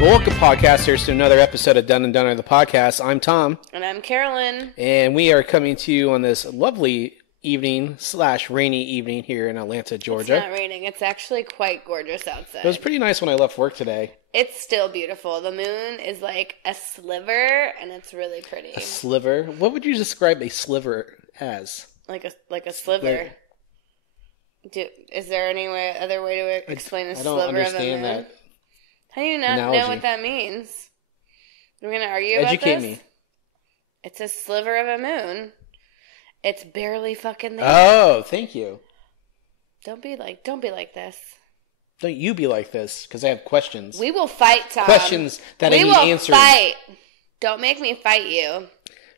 Welcome, podcasters, to another episode of Done and Done the podcast. I'm Tom. And I'm Carolyn. And we are coming to you on this lovely evening/rainy evening here in Atlanta, Georgia. It's not raining. It's actually quite gorgeous outside. It was pretty nice when I left work today. It's still beautiful. The moon is like a sliver, and it's really pretty. A sliver? What would you describe a sliver as? Like a sliver. Is there any other way to explain a sliver of a moon? I don't understand that. How do you not know what that means? We're going to argue about this? Educate me. It's a sliver of a moon. It's barely fucking there. Oh, thank you. Don't be like this. Don't you be like this, because I have questions. We will fight, Tom. Questions that I need answered. We will fight. Don't make me fight you.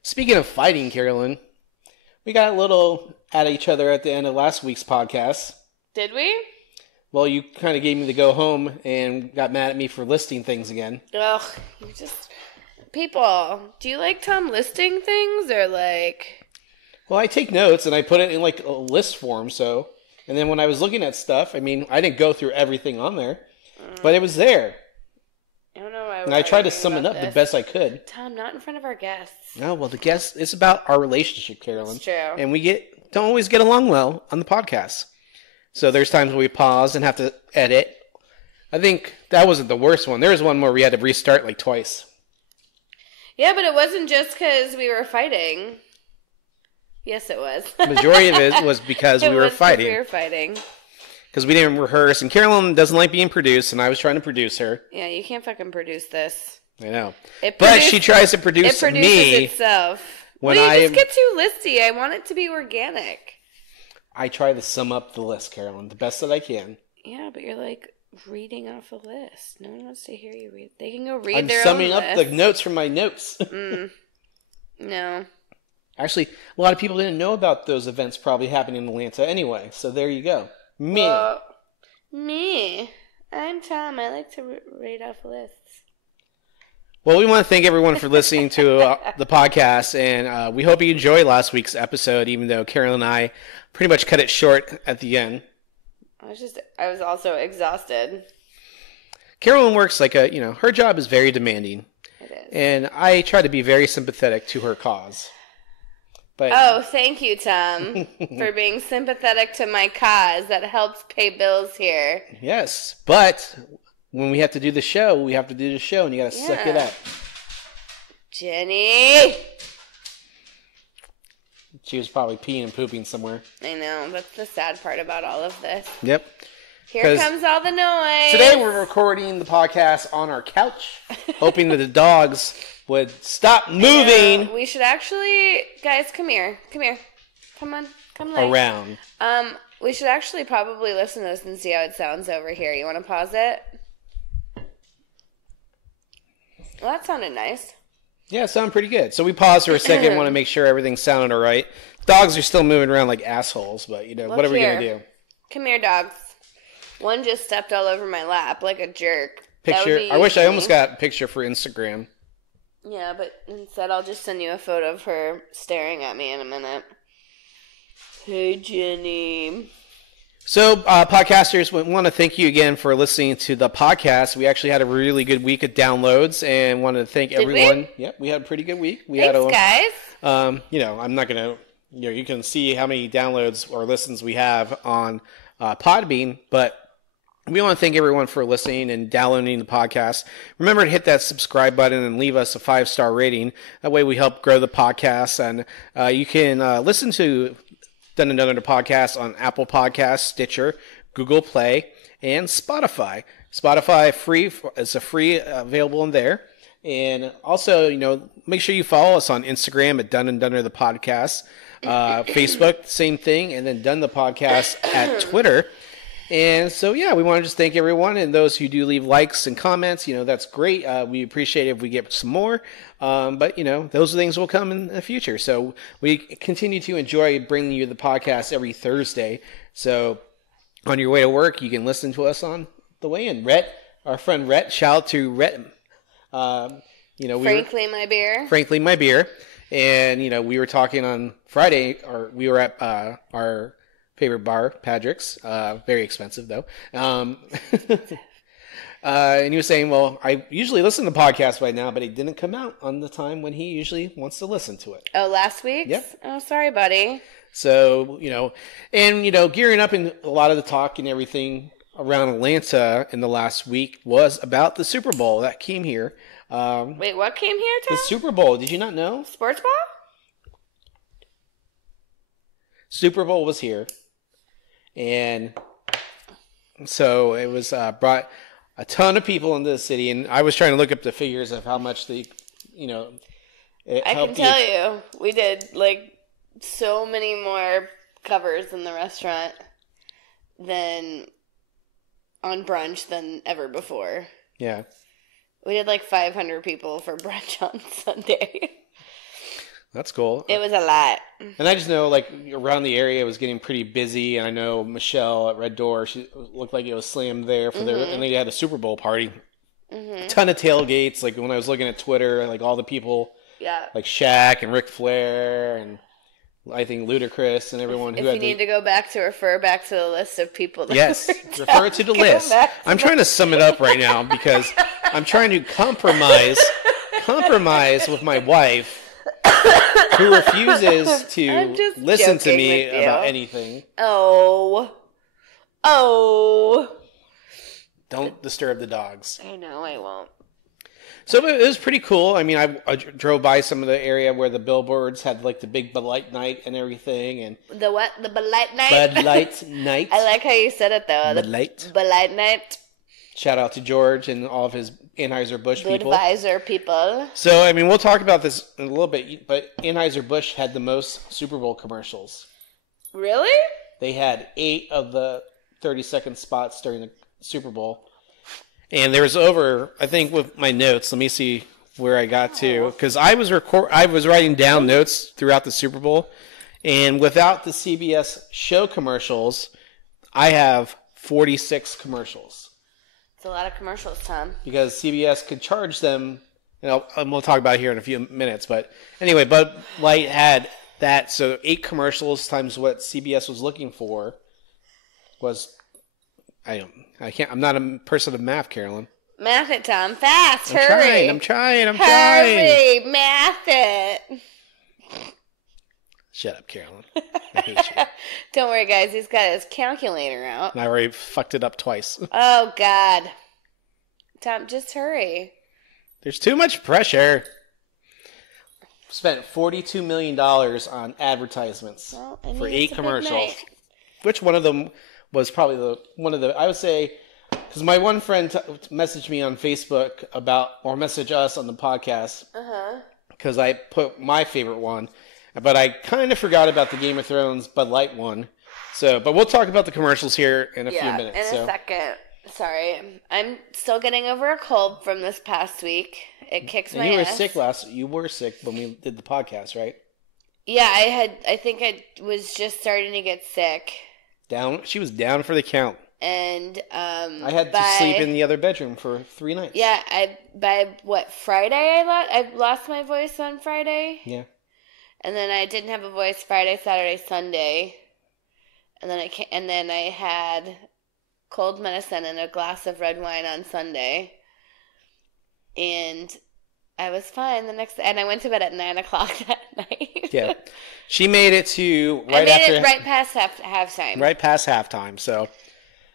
Speaking of fighting, Carolyn, we got a little at each other at the end of last week's podcast. Did we? Well, you kind of gave me the go home and got mad at me for listing things again. Ugh, you just... People, do you like Tom listing things, or like... Well, I take notes, and I put it in, like, a list form, so... And then when I was looking at stuff, I mean, I didn't go through everything on there, but it was there. I don't know why. And I tried to sum it up the best I could. Tom, not in front of our guests. No, well, the guests... It's about our relationship, Carolyn. It's true. And we don't always get along well on the podcast. So there's times when we pause and have to edit. I think that wasn't the worst one. There was one where we had to restart like twice. Yeah, but it wasn't just because we were fighting. Yes, it was. The majority of it was because we were fighting. We were fighting. Because we didn't rehearse. And Carolyn doesn't like being produced, and I was trying to produce her. Yeah, you can't fucking produce this. I know. But she tries to produce me. It produces itself. Well, you just get too listy. I want it to be organic. I try to sum up the list, Carolyn, the best that I can. Yeah, but you're like reading off a list. No one wants to hear you read. They can go read their own list. I'm summing up the notes from my notes. No. Actually, a lot of people didn't know about those events probably happening in Atlanta anyway. So there you go. Me. I'm Tom. I like to read off lists. Well, we want to thank everyone for listening to the podcast, and we hope you enjoyed last week's episode, even though Carolyn and I pretty much cut it short at the end. I was also exhausted. Carolyn works like her job is very demanding. It is. And I try to be very sympathetic to her cause. But, oh, thank you, Tom, for being sympathetic to my cause. That helps pay bills here. Yes, but when we have to do the show, and you got to suck it up. Jenny! She was probably peeing and pooping somewhere. I know. That's the sad part about all of this. Yep. Here comes all the noise. Today we're recording the podcast on our couch, hoping that the dogs would stop moving. We should actually... Guys, come here. Come on. Come lay. Around. We should actually probably listen to this and see how it sounds over here. You want to pause it? Well, that sounded nice. Yeah, it sounded pretty good. So we paused for a second, want to make sure everything sounded all right. Dogs are still moving around like assholes, but, what are we going to do? Come here, dogs. One just stepped all over my lap like a jerk. I wish I almost got a picture for Instagram. Yeah, but instead I'll just send you a photo of her staring at me in a minute. Hey, Jenny. So, podcasters, we want to thank you again for listening to the podcast. We actually had a really good week of downloads, and wanted to thank everyone. We? Yep, we had a pretty good week. Thanks, guys. I'm not going to, you can see how many downloads or listens we have on Podbean, but we want to thank everyone for listening and downloading the podcast. Remember to hit that subscribe button and leave us a 5-star rating. That way we help grow the podcast, and you can listen to Done and Done the podcast on Apple Podcasts, Stitcher, Google Play, and Spotify. Spotify is a free available in there. And also, make sure you follow us on Instagram at Done and Done the podcast. Facebook, same thing, and then Done the podcast at Twitter. And so, yeah, we want to just thank everyone, and those who do leave likes and comments, that's great. We appreciate it if we get some more. But, those things will come in the future. So we continue to enjoy bringing you the podcast every Thursday. So on your way to work, you can listen to us on the way in. Rhett, our friend Rhett, shout out to Rhett. Frankly, my beer. Frankly, my beer. And, we were talking on Friday, or we were at our favorite bar, Patrick's. Very expensive, though. And he was saying, well, I usually listen to podcasts by now, but it didn't come out on the time when he usually wants to listen to it. Oh, last week? Yep. Oh, sorry, buddy. So, gearing up in a lot of the talk and everything around Atlanta in the last week was about the Super Bowl that came here. Wait, what came here, Tom? The Super Bowl. Did you not know? Sports ball? Super Bowl was here. And so it was brought a ton of people into the city. And I was trying to look up the figures of how much it I can tell you, we did like so many more covers in the restaurant than on brunch than ever before. Yeah. We did like 500 people for brunch on Sunday. That's cool. It was a lot. And I just know, like, around the area it was getting pretty busy. And I know Michelle at Red Door, she looked like it was slammed there for and they had a Super Bowl party. A ton of tailgates. Like, when I was looking at Twitter, like, all the people, like Shaq and Ric Flair and I think Ludacris and everyone who had. If you need to go back to refer back to the list of people. That yes, refer to the list. I'm trying to sum it up right now because I'm trying to compromise with my wife, who refuses to listen to me about anything. Oh. Don't disturb the dogs. I know, I won't. So it was pretty cool. I mean, I drove by some of the area where the billboards had like the big Bud Light night and everything, and the what? The Bud Light night. Bud Light night. I like how you said it though. Bud Light. Bud Light night. Shout out to George and all of his Anheuser-Busch people. People. So I mean, we'll talk about this in a little bit, but Anheuser-Busch had the most Super Bowl commercials. Really? They had 8 of the 30-second spots during the Super Bowl. And there was over, I think with my notes, let me see where I got to. Because I was writing down notes throughout the Super Bowl. And without the CBS show commercials, I have 46 commercials. It's a lot of commercials, Tom. Because CBS could charge them, and we'll talk about it here in a few minutes. But anyway, Bud Light had that. So 8 commercials times what CBS was looking for was... I'm not a person of math, Carolyn. Math it, Tom. Fast. Hurry. I'm trying. Hurry. Math it. Shut up, Carolyn. I hate you. Don't worry, guys. He's got his calculator out. And I already fucked it up twice. Oh, God. Tom, just hurry. There's too much pressure. Spent $42 million on advertisements for 8 commercials. Which one of them... was probably one of the, I would say, because my one friend messaged me on Facebook or messaged us on the podcast, because I put my favorite one, but I kind of forgot about the Game of Thrones Bud Light one. So, but we'll talk about the commercials here in a few minutes. In a second. Sorry, I'm still getting over a cold from this past week. It kicks my ass. You were sick when we did the podcast, right? Yeah, I think I was just starting to get sick. She was down for the count. And I had to sleep in the other bedroom for 3 nights. Yeah, Friday I lost my voice on Friday. Yeah. And then I didn't have a voice Friday, Saturday, Sunday. And then I had cold medicine and a glass of red wine on Sunday. And I was fine the next day. And I went to bed at 9 o'clock that night. Yeah. She made it to right past halftime. Right past halftime, so.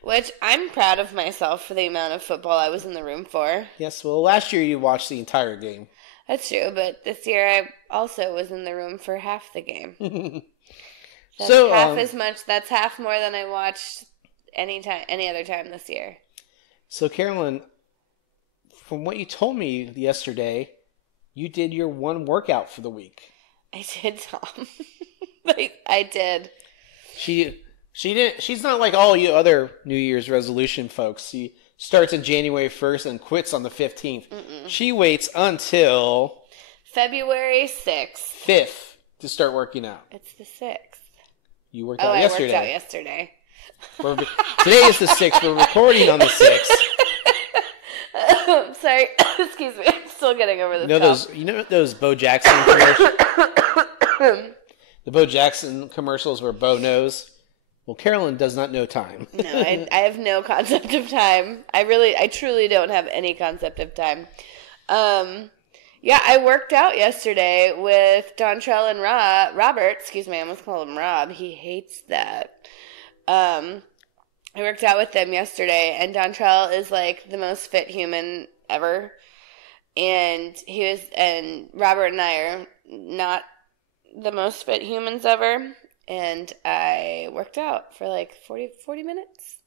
Which I'm proud of myself for the amount of football I was in the room for. Yes, well, last year you watched the entire game. That's true, but this year I also was in the room for half the game. That's That's half more than I watched any other time this year. So, Carolyn, from what you told me yesterday, you did your one workout for the week. I did, Tom. I did. She didn't. She's not like all you other New Year's resolution folks. She starts on January 1st and quits on the 15th. She waits until February 6th. 5th to start working out. It's the 6th. You worked out yesterday. I worked out yesterday. Today is the 6th. We're recording on the 6th. Sorry. Excuse me. I'm still getting over this. Those Bo Jackson commercials? The Bo Jackson commercials where Bo knows Well, Carolyn does not know time. No, I have no concept of time. I truly don't have any concept of time. Yeah, I worked out yesterday with Dontrell and Robert. Excuse me, I almost called him Rob. He hates that. I worked out with them yesterday, and Dontrell is like the most fit human ever. And Robert and I are not the most fit humans ever. And I worked out for like 40 minutes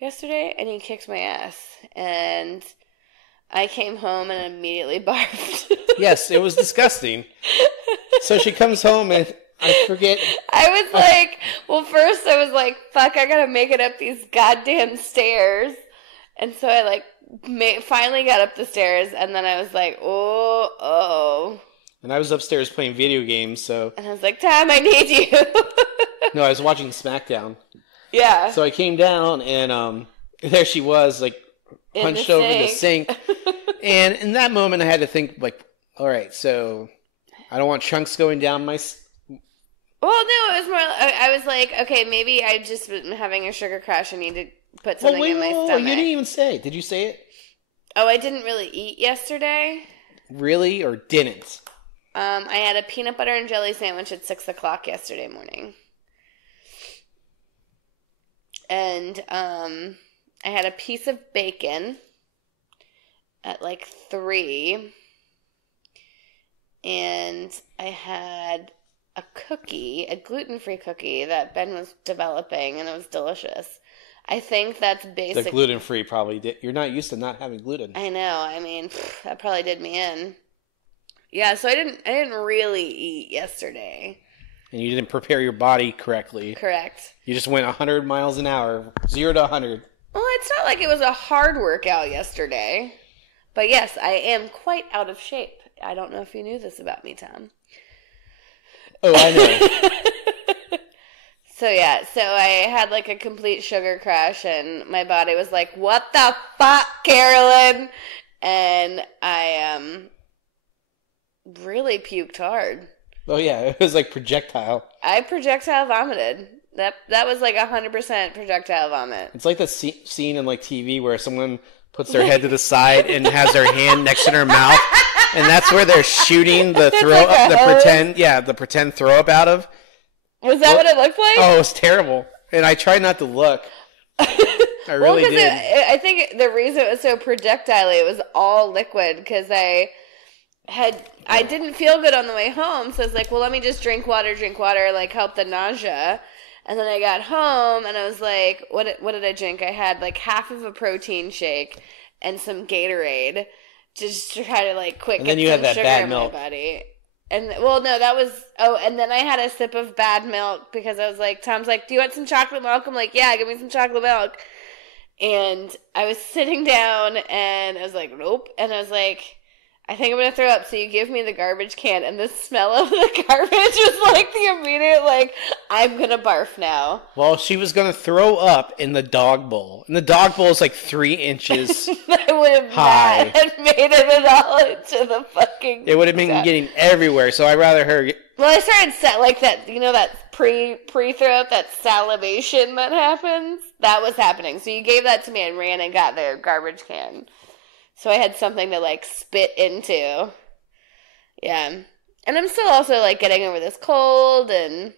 yesterday, and he kicked my ass. And I came home and immediately barfed. Yes, it was disgusting. So she comes home and I forget. I was like, well, first I was like, fuck, I gotta make it up these goddamn stairs. And so I like finally got up the stairs, and then I was like, oh. And I was upstairs playing video games, so. And I was like, Tom, I need you. No, I was watching SmackDown. Yeah. So I came down, and there she was, like, hunched over the sink. And in that moment, I had to think, like, all right, so I don't want chunks going down my. Well, no, it was more. I was like, okay, maybe I just been having a sugar crash. I need to put something in my stomach. You didn't even say. Did you say it? Oh, I didn't really eat yesterday. Really, or didn't? I had a peanut butter and jelly sandwich at 6:00 yesterday morning, and I had a piece of bacon at like 3, and I had a cookie, a gluten-free cookie that Ben was developing, and it was delicious. I think that's basic. The gluten-free probably did. You're not used to not having gluten. I know. I mean, that probably did me in. Yeah, so I didn't really eat yesterday. And you didn't prepare your body correctly. Correct. You just went 100 miles an hour, 0 to 100. Well, it's not like it was a hard workout yesterday. But yes, I am quite out of shape. I don't know if you knew this about me, Tom. Oh, I know. So I had like a complete sugar crash, and my body was like, what the fuck, Carolyn? And I really puked hard. Oh yeah, it was like projectile. I projectile vomited. That was like 100% projectile vomit. It's like the scene in like TV where someone puts their head to the side and has their hand next to their mouth, and that's where they're shooting the the pretend throw up out of. Was that what it looked like? Oh, it was terrible, and I tried not to look. I really did. I think the reason it was so projectile, it was all liquid because I didn't feel good on the way home, so I was like, well, let me just drink water, like help the nausea. And then I got home, and I was like, what did I drink? I had like half of a protein shake and some Gatorade just to try to like quick get some sugar in my body. And well, no, and then I had a sip of bad milk because I was like, Tom's like, do you want some chocolate milk? I'm like, yeah, give me some chocolate milk. And I was sitting down, and I was like, nope. And I was like, I think I'm going to throw up. So you give me the garbage can, and the smell of the garbage was like the immediate, like, I'm going to barf now. Well, she was going to throw up in the dog bowl. And the dog bowl is like 3 inches I would have high. Not made it at all into the fucking... It would have been getting everywhere, so I'd rather her... Well, I started, like, that, you know, that pre-throw, that salivation that happens? That was happening. So you gave that to me and ran and got the garbage can. So I had something to, like, spit into. Yeah. And I'm still also, like, getting over this cold, and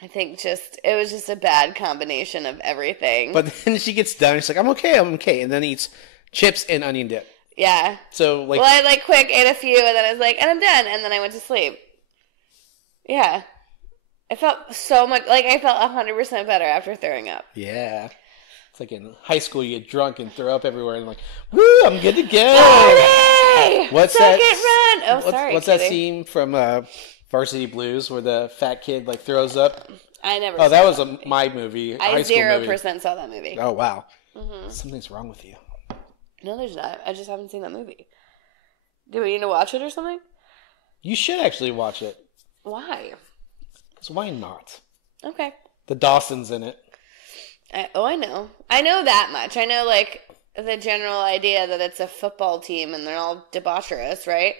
I think it was just a bad combination of everything. But then she gets done, she's like, I'm okay. And then eats chips and onion dip. Yeah. So, like... Well, I, like, quick ate a few, and then I was like, and I'm done. And then I went to sleep. Yeah. I felt so much... Like, I felt 100% better after throwing up. Yeah. It's like in high school, you get drunk and throw up everywhere, and I'm like, woo, I'm good to go. Party! What's Second that? Run! Oh, sorry, What's that scene from Varsity Blues where the fat kid like throws up? I never. Oh, that was my movie. I 0% saw that movie. Oh wow. Mm-hmm. Something's wrong with you. No, there's not. I just haven't seen that movie. Do we need to watch it or something? You should actually watch it. Why? Because why not? Okay. The Dawson's in it. I know. I know that much. I know, like, the general idea that it's a football team and they're all debaucherous, right?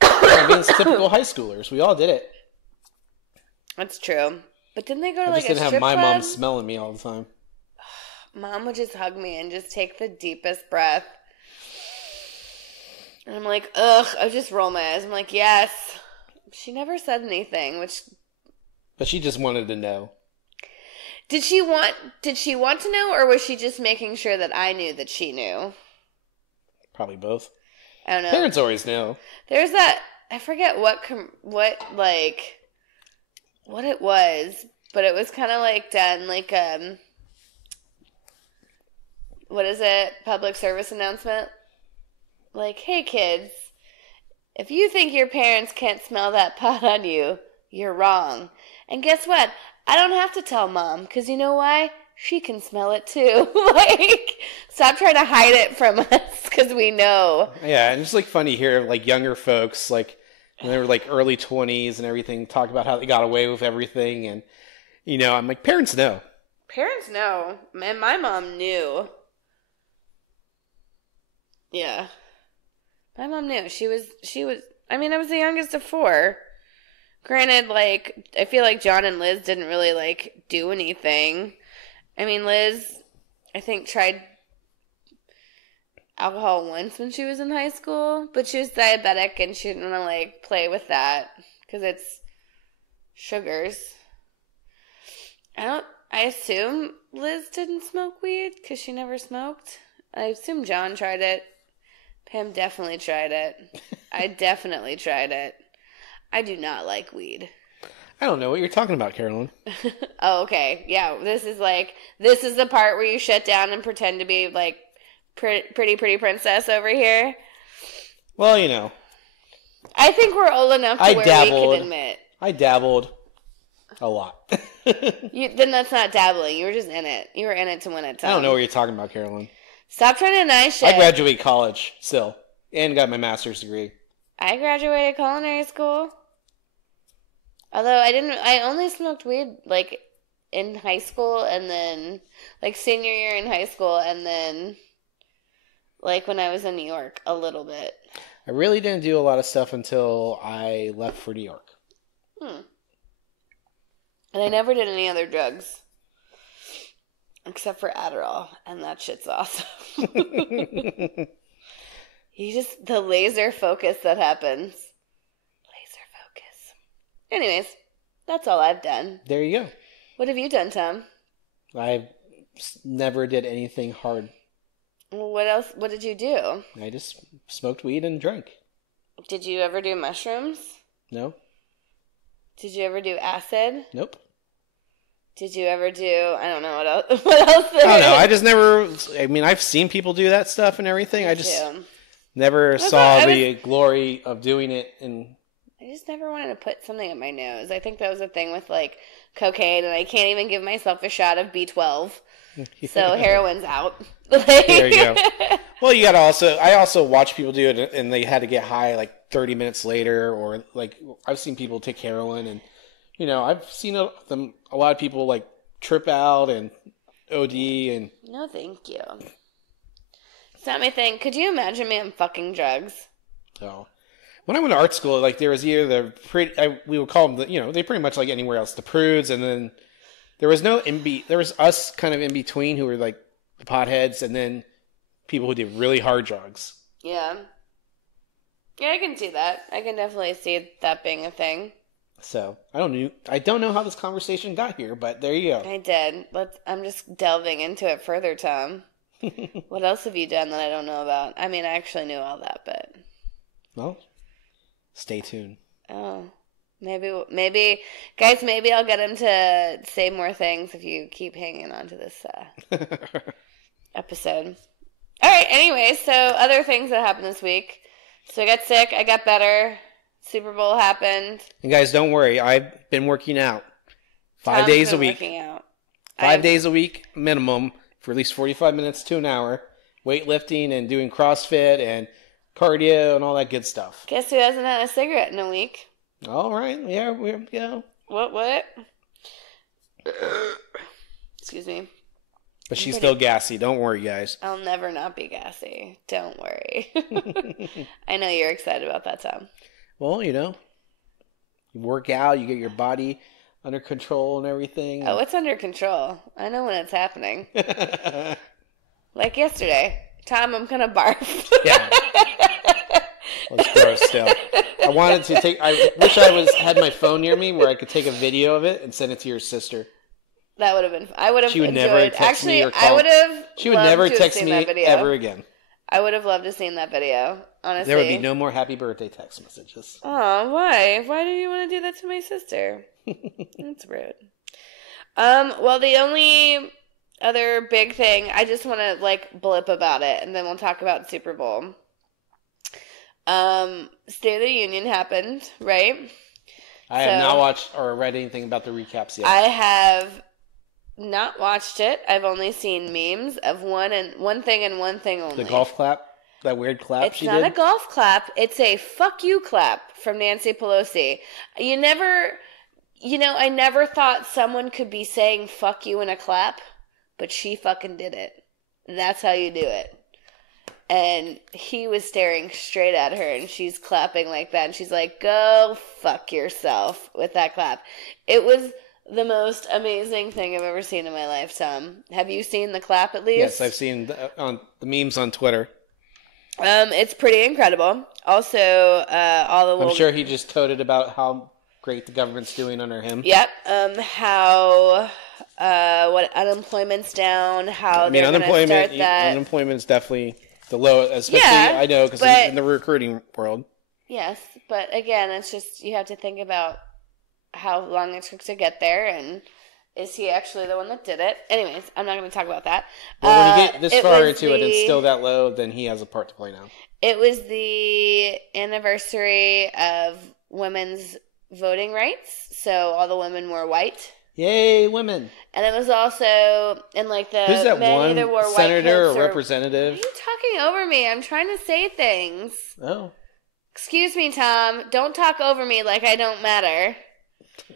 I mean, it's typical high schoolers. We all did it. That's true. But didn't they go to I like just a didn't have strip my club? mom smelling me all the time. Mom would just hug me and just take the deepest breath. And I'm like, ugh, I just roll my eyes. I'm like, yes. She never said anything, which... But she just wanted to know. Did she want to know, or was she just making sure that I knew that she knew? Probably both. I don't know. Parents always know. There's that, I forget what it was, but it was kind of like done like, what is it? Public service announcement? Like, hey kids, if you think your parents can't smell that pot on you, you're wrong. And guess what? I don't have to tell mom, because you know why? She can smell it too. Like, stop trying to hide it from us, because we know. Yeah, and it's like funny to hear like younger folks, like when they were like early 20s and everything, talk about how they got away with everything. And, you know, I'm like, parents know. Parents know. Man, my mom knew. Yeah. My mom knew. She was, I mean, I was the youngest of 4. Granted, like, I feel like John and Liz didn't really, like, do anything. I mean, Liz, I think, tried alcohol once when she was in high school, but she was diabetic and she didn't want to, like, play with that because it's sugars. I assume Liz didn't smoke weed because she never smoked. I assume John tried it. Pam definitely tried it. I definitely tried it. I do not like weed. I don't know what you're talking about, Carolyn. Oh, okay. Yeah, this is the part where you shut down and pretend to be, like, pretty princess over here. Well, you know. I think we're old enough to where we can admit. I dabbled a lot. Then that's not dabbling. You were just in it. You were in it to win it, Tom. I don't know what you're talking about, Carolyn. Stop trying to deny shit. I graduated college still and got my master's degree. I graduated culinary school. Although I only smoked weed, like, in high school and then, like, senior year in high school and then, like, when I was in New York, a little bit. I really didn't do a lot of stuff until I left for New York. And I never did any other drugs. Except for Adderall, and that shit's awesome. The laser focus that happens. Laser focus. Anyways, that's all I've done. There you go. What have you done, Tom? I never did anything hard. Well, what else? What did you do? I just smoked weed and drank. Did you ever do mushrooms? No. Did you ever do acid? Nope. Did you ever do, I don't know, what else there I don't know. I just never, I mean, I've seen people do that stuff and everything. I just never saw the glory of doing it. And I just never wanted to put something in my nose. I think that was the thing with, like, cocaine, and I can't even give myself a shot of B12. So heroin's out. There you go. Well, you gotta I also watch people do it, and they had to get high like 30 minutes later, or like I've seen people take heroin, and you know I've seen a lot of people like trip out and OD and. No, thank you. It's not my thing. Could you imagine me on fucking drugs? No. When I went to art school, like there was either we would call them they pretty much like anywhere else, the prudes, and then there was there was us kind of in between who were like the potheads, and then people who did really hard drugs. Yeah. Yeah, I can see that. I can definitely see that being a thing. So I don't know how this conversation got here, but there you go. I did. I'm just delving into it further, Tom. What else have you done that I don't know about? I mean, I actually knew all that, but well, stay tuned. Oh, maybe, guys. Maybe I'll get him to say more things if you keep hanging on to this episode. All right. Anyway, so other things that happened this week. So I got sick. I got better. Super Bowl happened. And guys, don't worry. I've been working out 5 days a week. Working out 5 days a week minimum for at least 45 minutes to an hour. Weightlifting and doing CrossFit and cardio and all that good stuff. Guess who hasn't had a cigarette in a week? All right. Yeah, we go. What? Excuse me. But she's still gassy. Don't worry, guys. I'll never not be gassy. Don't worry. I know you're excited about that, Tom. Well, you work out, you get your body under control and everything. Oh, it's under control. I know when it's happening. Like yesterday. Tom, I'm gonna barf. Yeah. Well, it's gross still. I wanted to take. I wish I had my phone near me where I could take a video of it and send it to your sister. That would have been. I would have. She would enjoyed. never text me or call. I would have. She would never text me ever again. I would have loved to have seen that video. Honestly, there would be no more happy birthday text messages. Oh, why? Why do you want to do that to my sister? That's rude. Well, the only other big thing, I just want to blip about it, and then we'll talk about Super Bowl. State of the Union happened, right? I have not watched or read anything about the recaps yet. I have not watched it. I've only seen memes of one thing and one thing only. The golf clap? That weird clap she did? It's not a golf clap. It's a fuck you clap from Nancy Pelosi. I never thought someone could be saying fuck you in a clap, but she fucking did it. That's how you do it. And he was staring straight at her, and she's clapping like that, and she's like, go fuck yourself with that clap. It was the most amazing thing I've ever seen in my life, Tom. Have you seen the clap at least? Yes, I've seen on the memes on Twitter. It's pretty incredible. Also, I'm sure he just toted about how great the government's doing under him. Yep. How unemployment's down. How they're going to start that. Unemployment is definitely the lowest, especially I know because in the recruiting world. Yes, but again, it's just you have to think about how long it took to get there, and is he actually the one that did it? Anyways, I'm not going to talk about that. Well, when you get this far into it and it's still that low, then he has a part to play now. It was the anniversary of women's voting rights, so all the women were white. Yay, women! And it was also in the who's that men one either wore senator white or representative? Are you talking over me? I'm trying to say things. Oh, excuse me, Tom. Don't talk over me like I don't matter.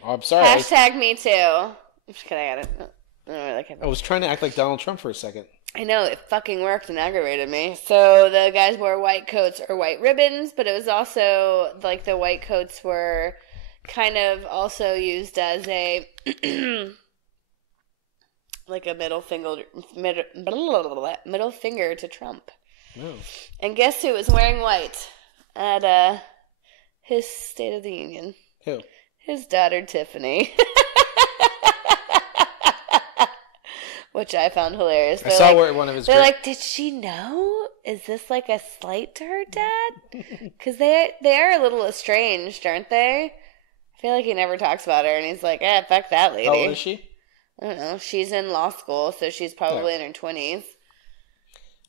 Oh, I'm sorry. Hashtag me too. I'm just kidding. I was trying to act like Donald Trump for a second. I know, it fucking worked and aggravated me. So the guys wore white coats or white ribbons, but it was also the white coats were kind of also used as a a middle finger to Trump. Oh. And guess who was wearing white at his State of the Union? Who? His daughter Tiffany. Which I found hilarious. I saw where one of his... They're like, did she know? Is this a slight to her dad? Because they are a little estranged, aren't they? I feel like he never talks about her, and he's like, fuck that lady. How old is she? I don't know. She's in law school, so she's probably in her 20s.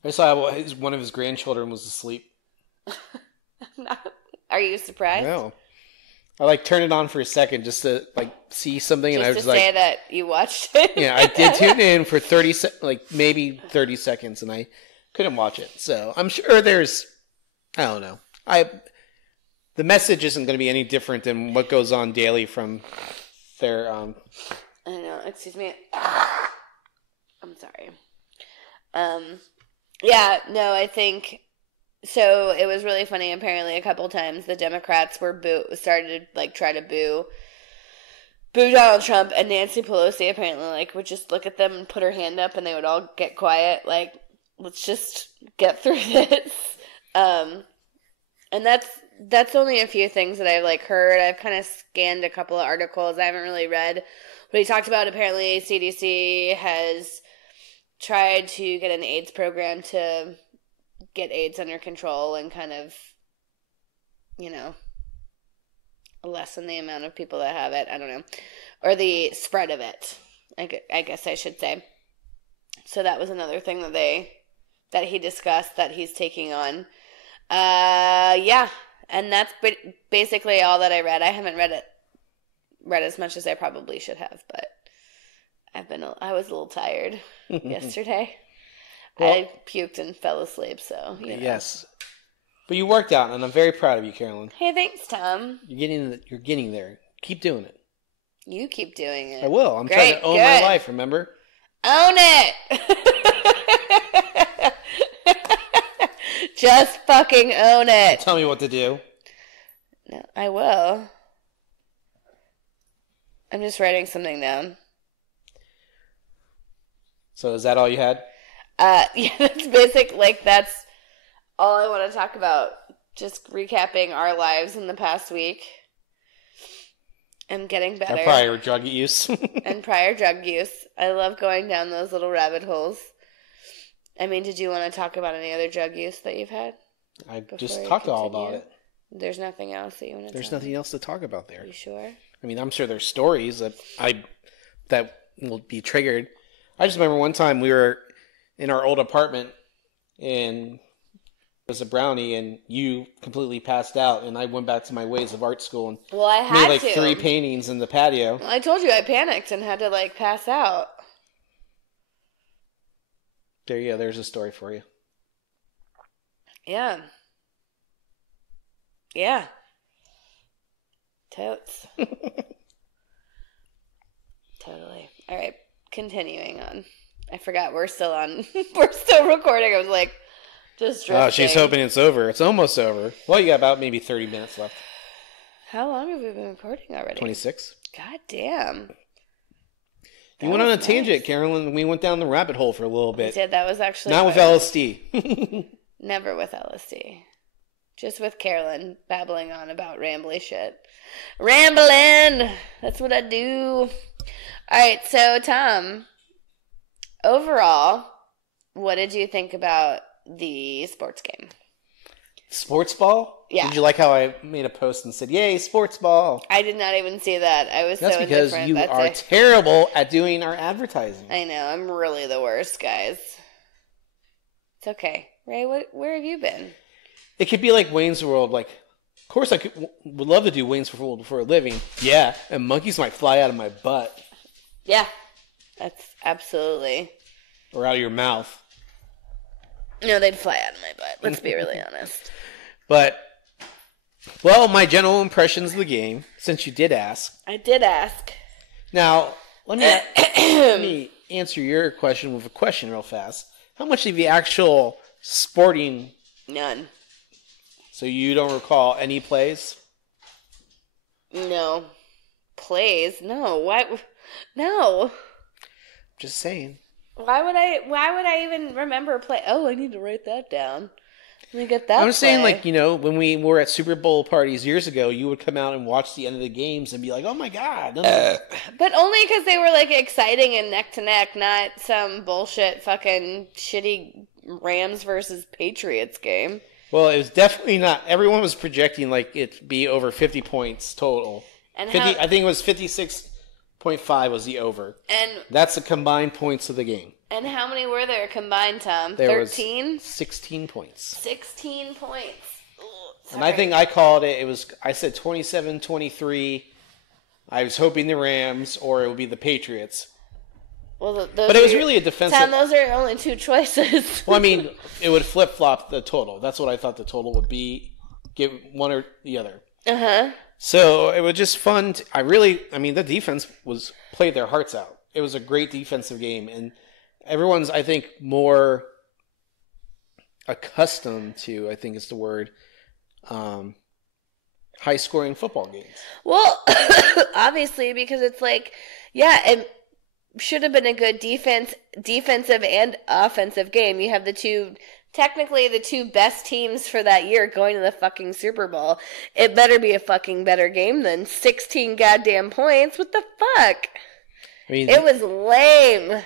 I saw one of his grandchildren was asleep. Are you surprised? No. I turned it on for a second just to see something, and I was just to say that you watched it. Yeah, I did tune in for 30 maybe 30 seconds, and I couldn't watch it. So I'm sure there's, I don't know. The message isn't going to be any different than what goes on daily from their. I know. Excuse me. I'm sorry. Yeah. No, I think. So it was really funny. Apparently, a couple times the Democrats were started to try to boo Donald Trump, and Nancy Pelosi apparently would just look at them and put her hand up, and they would all get quiet. Let's just get through this. And that's only a few things that I've heard. I've kind of scanned a couple of articles. I haven't really read what he talked about. Apparently, CDC has tried to get an AIDS program to get AIDS under control and kind of, lessen the amount of people that have it. I don't know. Or the spread of it, I guess I should say. So that was another thing that he discussed that he's taking on. Yeah. And that's basically all that I read. I haven't read as much as I probably should have, but I was a little tired yesterday. Well, I puked and fell asleep, so, Yes. But you worked out, and I'm very proud of you, Carolyn. Hey, thanks, Tom. You're getting there. Keep doing it. You keep doing it. I will. I'm trying to own my life, remember? Own it! Just fucking own it. Tell me what to do. No, I will. I'm just writing something down. So is that all you had? Yeah, that's basic. Like, that's all I want to talk about. Just recapping our lives in the past week. And getting better. Our prior drug use. And prior drug use. I love going down those little rabbit holes. I mean, did you want to talk about any other drug use that you've had? I just talked all about it. There's nothing else that you want to There's nothing else to talk about there. You sure? I mean, I'm sure there's stories that will be triggered. I just remember one time we were in our old apartment and it was a brownie and you completely passed out and I went back to my ways of art school and I had made like 3 paintings in the patio. Well, I told you I panicked and had to like pass out. There you go. There's a story for you. Yeah. Yeah. Totes. Totally. All right. Continuing on. I forgot we're still on. We're still recording. I was like, just drifting. Oh, she's hoping it's over. It's almost over. Well, you got about maybe 30 minutes left. How long have we been recording already? 26. God damn. You went on a tangent, Carolyn. We went down the rabbit hole for a little bit. We did. That was actually not with LSD. Never with LSD. Just with Carolyn babbling on about rambly shit. Rambling! That's what I do. Alright, so Tom, overall, what did you think about the sports game? Sports ball? Yeah. Did you like how I made a post and said, yay, sports ball? I did not even see that. I was That's so because indifferent. you are terrible at doing our advertising. I know. I'm really the worst, guys. It's okay. Ray, where have you been? It could be like Wayne's World. Like, of course, I would love to do Wayne's World for a living. Yeah, and monkeys might fly out of my butt. Yeah, that's absolutely. Or out of your mouth. No, they'd fly out of my butt. Let's be really honest. But, well, my general impressions of the game, since you did ask. I did ask. Now, let me answer your question with a question real fast. How much of the actual sporting... None. So you don't recall any plays? No. Plays? No. What? No. Just saying. Why would I even remember play? Oh, I need to write that down. Let me get that. I'm saying, like, you know, when we were at Super Bowl parties years ago, you would come out and watch the end of the games and be like, oh my God. But only because they were, like, exciting and neck to neck, not some bullshit fucking shitty Rams versus Patriots game. Well, it was definitely not. Everyone was projecting, like, it be over 50 points total. And 50, I think it was 56.5 was the over. And that's the combined points of the game. And how many were there combined, Tom? There 13? was 16 points. 16 points. Ooh, and I think I called it, I said 27-23. I was hoping the Rams or it would be the Patriots. Well, but it was really a defensive... Tom, those are only two choices. Well, I mean, it would flip-flop the total. That's what I thought the total would be. Give one or the other. Uh-huh. So it was just fun. The defense played their hearts out. It was a great defensive game. And everyone's, I think, more accustomed to, I think is the word, high-scoring football games. Well, obviously, because it's like, yeah, it should have been a good defensive and offensive game. You have technically the two best teams for that year going to the fucking Super Bowl. It better be a fucking better game than 16 goddamn points. What the fuck? I mean, it was lame.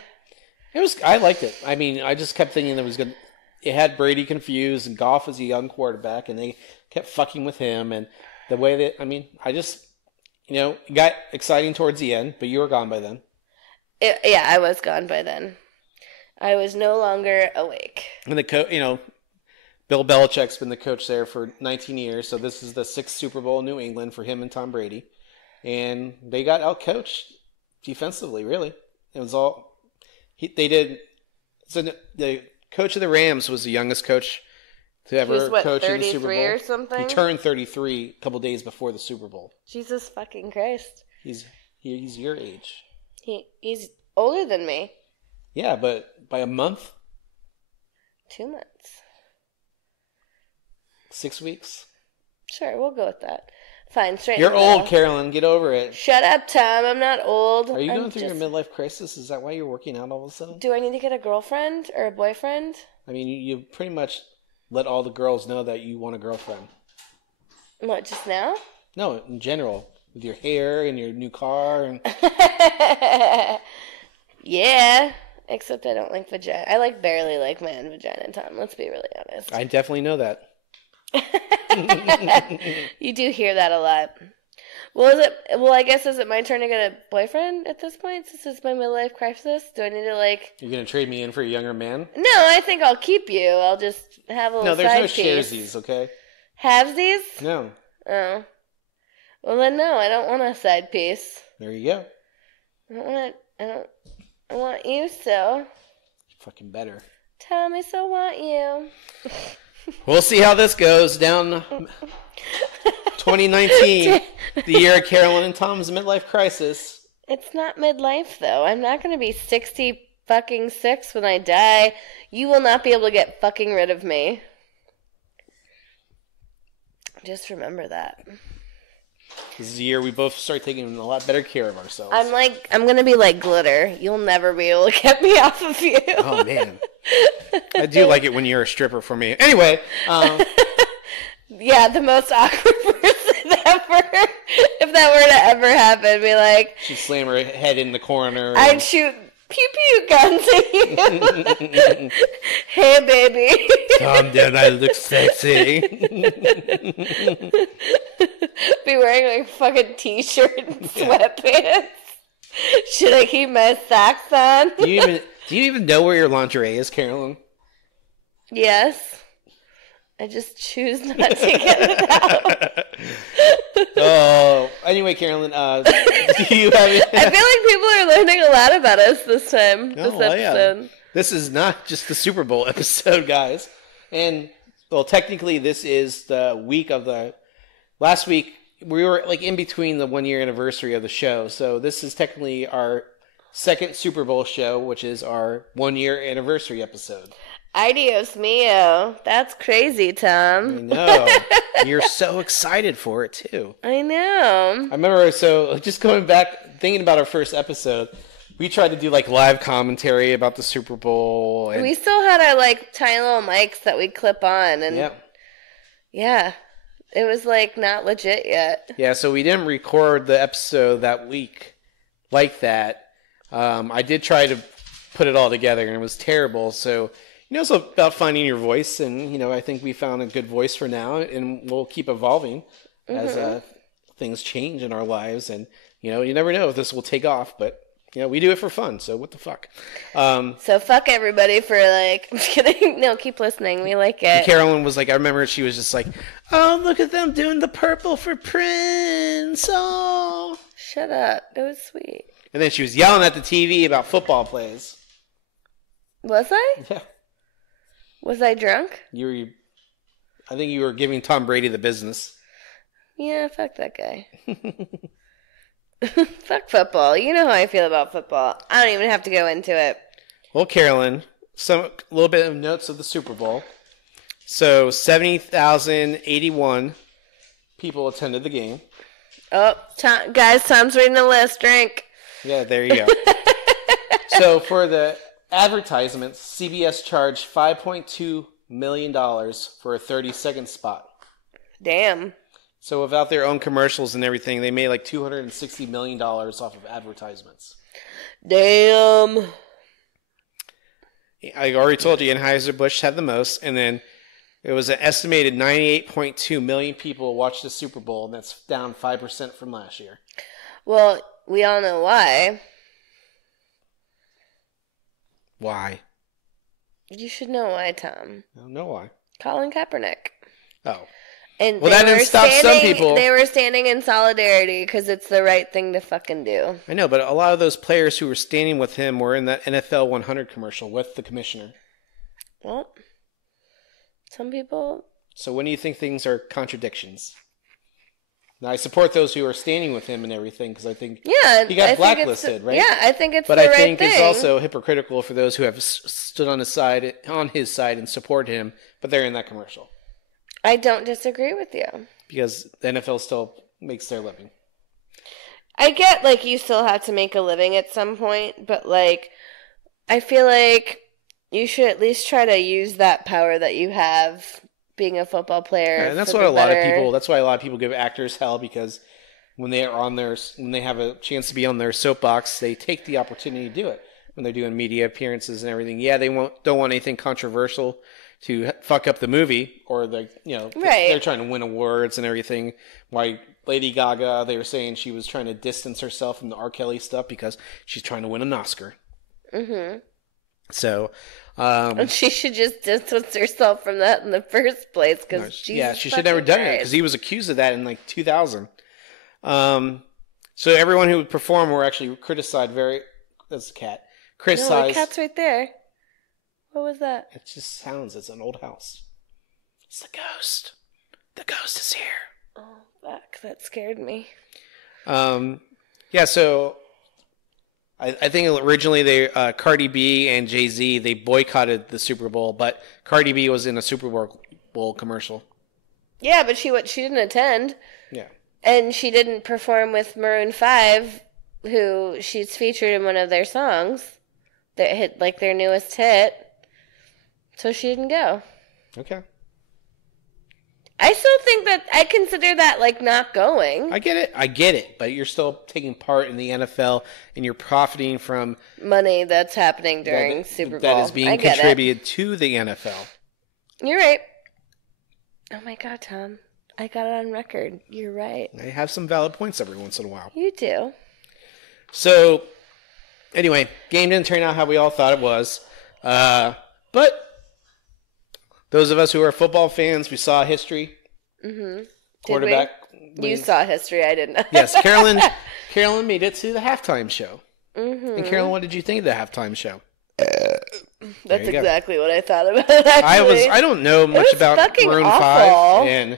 I liked it. I mean, I just kept thinking it was good. It had Brady confused, and Goff was a young quarterback, and they kept fucking with him. And the way that, it got exciting towards the end, but you were gone by then. Yeah, I was gone by then. I was no longer awake. And Bill Belichick's been the coach there for 19 years, so this is the 6th Super Bowl in New England for him and Tom Brady. And they got out-coached defensively, really. It was all... So the coach of the Rams was the youngest coach to ever coach in the Super Bowl. Or something? He turned 33 a couple days before the Super Bowl. Jesus fucking Christ. He's your age. He's older than me. Yeah, but by a month? 2 months. 6 weeks? Sure, we'll go with that. Fine, straight You're in the middle. old, Carolyn. Get over it. Shut up, Tom. I'm not old. Are you going through your midlife crisis? Is that why you're working out all of a sudden? Do I need to get a girlfriend or a boyfriend? I mean, you pretty much let all the girls know that you want a girlfriend. What, just now? No, in general. With your hair and your new car. And... Yeah. Except I don't like vagina. I barely like my own vagina, Tom. Let's be really honest. I definitely know that. You do hear that a lot. Well, I guess is it my turn to get a boyfriend at this point since it's my midlife crisis? Do I need to You're going to trade me in for a younger man? No, I think I'll keep you. I'll just have a little side piece. No, there's no sharesies, okay? Halvesies? No. Oh. Well then no, I don't want a side piece. There you go. I want you still. Fucking better. Tell me so want you. We'll see how this goes down 2019, the year of Carolyn and Tom's midlife crisis. It's not midlife, though. I'm not going to be 60 fucking 6 when I die. You will not be able to get fucking rid of me. Just remember that. This is the year we both start taking a lot better care of ourselves. I'm going to be like glitter. You'll never be able to get me off of you. Oh, man. I do like it when you're a stripper for me. Anyway. Yeah, the most awkward person ever. If that were to ever happen, be like... She'd slam her head in the corner. I'd shoot pew-pew guns at you. Hey, baby. Calm down, I look sexy. Be wearing a fucking t-shirt and sweatpants. Should I keep my socks on? Do you even know where your lingerie is, Carolyn? Yes. I just choose not to get it out. Oh, anyway, Carolyn, do you have it? I feel like people are learning a lot about us this episode. Yeah. This is not just the Super Bowl episode, guys. And, well, technically, this is the week of the... Last week, we were, in between the 1-year anniversary of the show. So this is technically our second Super Bowl show, which is our 1-year anniversary episode. Adios mio. That's crazy, Tom. I know. You're so excited for it, too. I know. I remember, just going back, thinking about our first episode, we tried to do, live commentary about the Super Bowl. And... We still had our, tiny little mics that we clip on. And yeah. It was, not legit yet. Yeah, so we didn't record the episode that week like that. I did try to put it all together, and it was terrible, so... It's about finding your voice, and, I think we found a good voice for now, and we'll keep evolving as things change in our lives, and, you never know if this will take off, but, we do it for fun, so what the fuck. So fuck everybody for, I'm just kidding. No, keep listening. We like it. Carolyn was I remember she was just oh, look at them doing the purple for Prince. Oh. Shut up. It was sweet. And then she was yelling at the TV about football plays. Was I? Yeah. Was I drunk? I think you were giving Tom Brady the business. Yeah, fuck that guy. Fuck football. You know how I feel about football. I don't even have to go into it. Well, Carolyn, a little bit of notes of the Super Bowl. So, 70,081 people attended the game. Oh, guys, Tom's reading the list. Drink. Yeah, there you go. So, for the... advertisements, CBS charged $5.2 million for a 30-second spot. Damn. So without their own commercials and everything, they made $260 million off of advertisements. Damn. I already told you, Anheuser-Busch had the most, and then it was an estimated 98.2 million people watched the Super Bowl, and that's down 5% from last year. Well, we all know why. Why? You should know why, Tom. I don't know why. Colin Kaepernick. Oh. And well, that didn't stop some people. They were standing in solidarity because it's the right thing to fucking do. I know, but a lot of those players who were standing with him were in that NFL 100 commercial with the commissioner. Well, some people... So when do you think things are contradictions? Now, I support those who are standing with him and everything because I think he got blacklisted, right? Yeah, I think it's the right thing. But I think it's also hypocritical for those who have stood on his side and support him, but they're in that commercial. I don't disagree with you. Because the NFL still makes their living. I get, like, you still have to make a living at some point, but, like, I feel like you should at least try to use that power that you have being a football player. Yeah, and that's why a lot of people give actors hell, because when they have a chance to be on their soapbox, they take the opportunity to do it. When they're doing media appearances and everything, yeah, they don't want anything controversial to fuck up the movie, or they're trying to win awards and everything. Why Lady Gaga, they were saying she was trying to distance herself from the R. Kelly stuff because she's trying to win an Oscar. Mm-hmm. So, and she should just distance herself from that in the first place, because she should have never done it, because he was accused of that in like 2000. So everyone who would perform were actually criticized. That's a cat. Criticized. No, the cat's right there. What was that? It just sounds. It's an old house. It's the ghost. The ghost is here. Oh, fuck! That scared me. Yeah. So, I think originally Cardi B and Jay-Z, they boycotted the Super Bowl, but Cardi B was in a Super Bowl commercial. Yeah, but she didn't attend. Yeah. And she didn't perform with Maroon 5, who she's featured in one of their songs. That hit, like, their newest hit. So she didn't go. Okay. I still think that I consider that, like, not going. I get it. But you're still taking part in the NFL, and you're profiting from money that's happening during Super Bowl. That is being contributed to the NFL. You're right. Oh my God, Tom. I got it on record. You're right. I have some valid points every once in a while. You do. So, anyway, game didn't turn out how we all thought it was. But those of us who are football fans, we saw history. Mm-hmm. Quarterback. You saw history. I didn't. Yes, Carolyn made it to the halftime show. Mm-hmm. And Carolyn, what did you think of the halftime show? That's exactly what I thought about it, actually. I don't know much about Maroon 5 and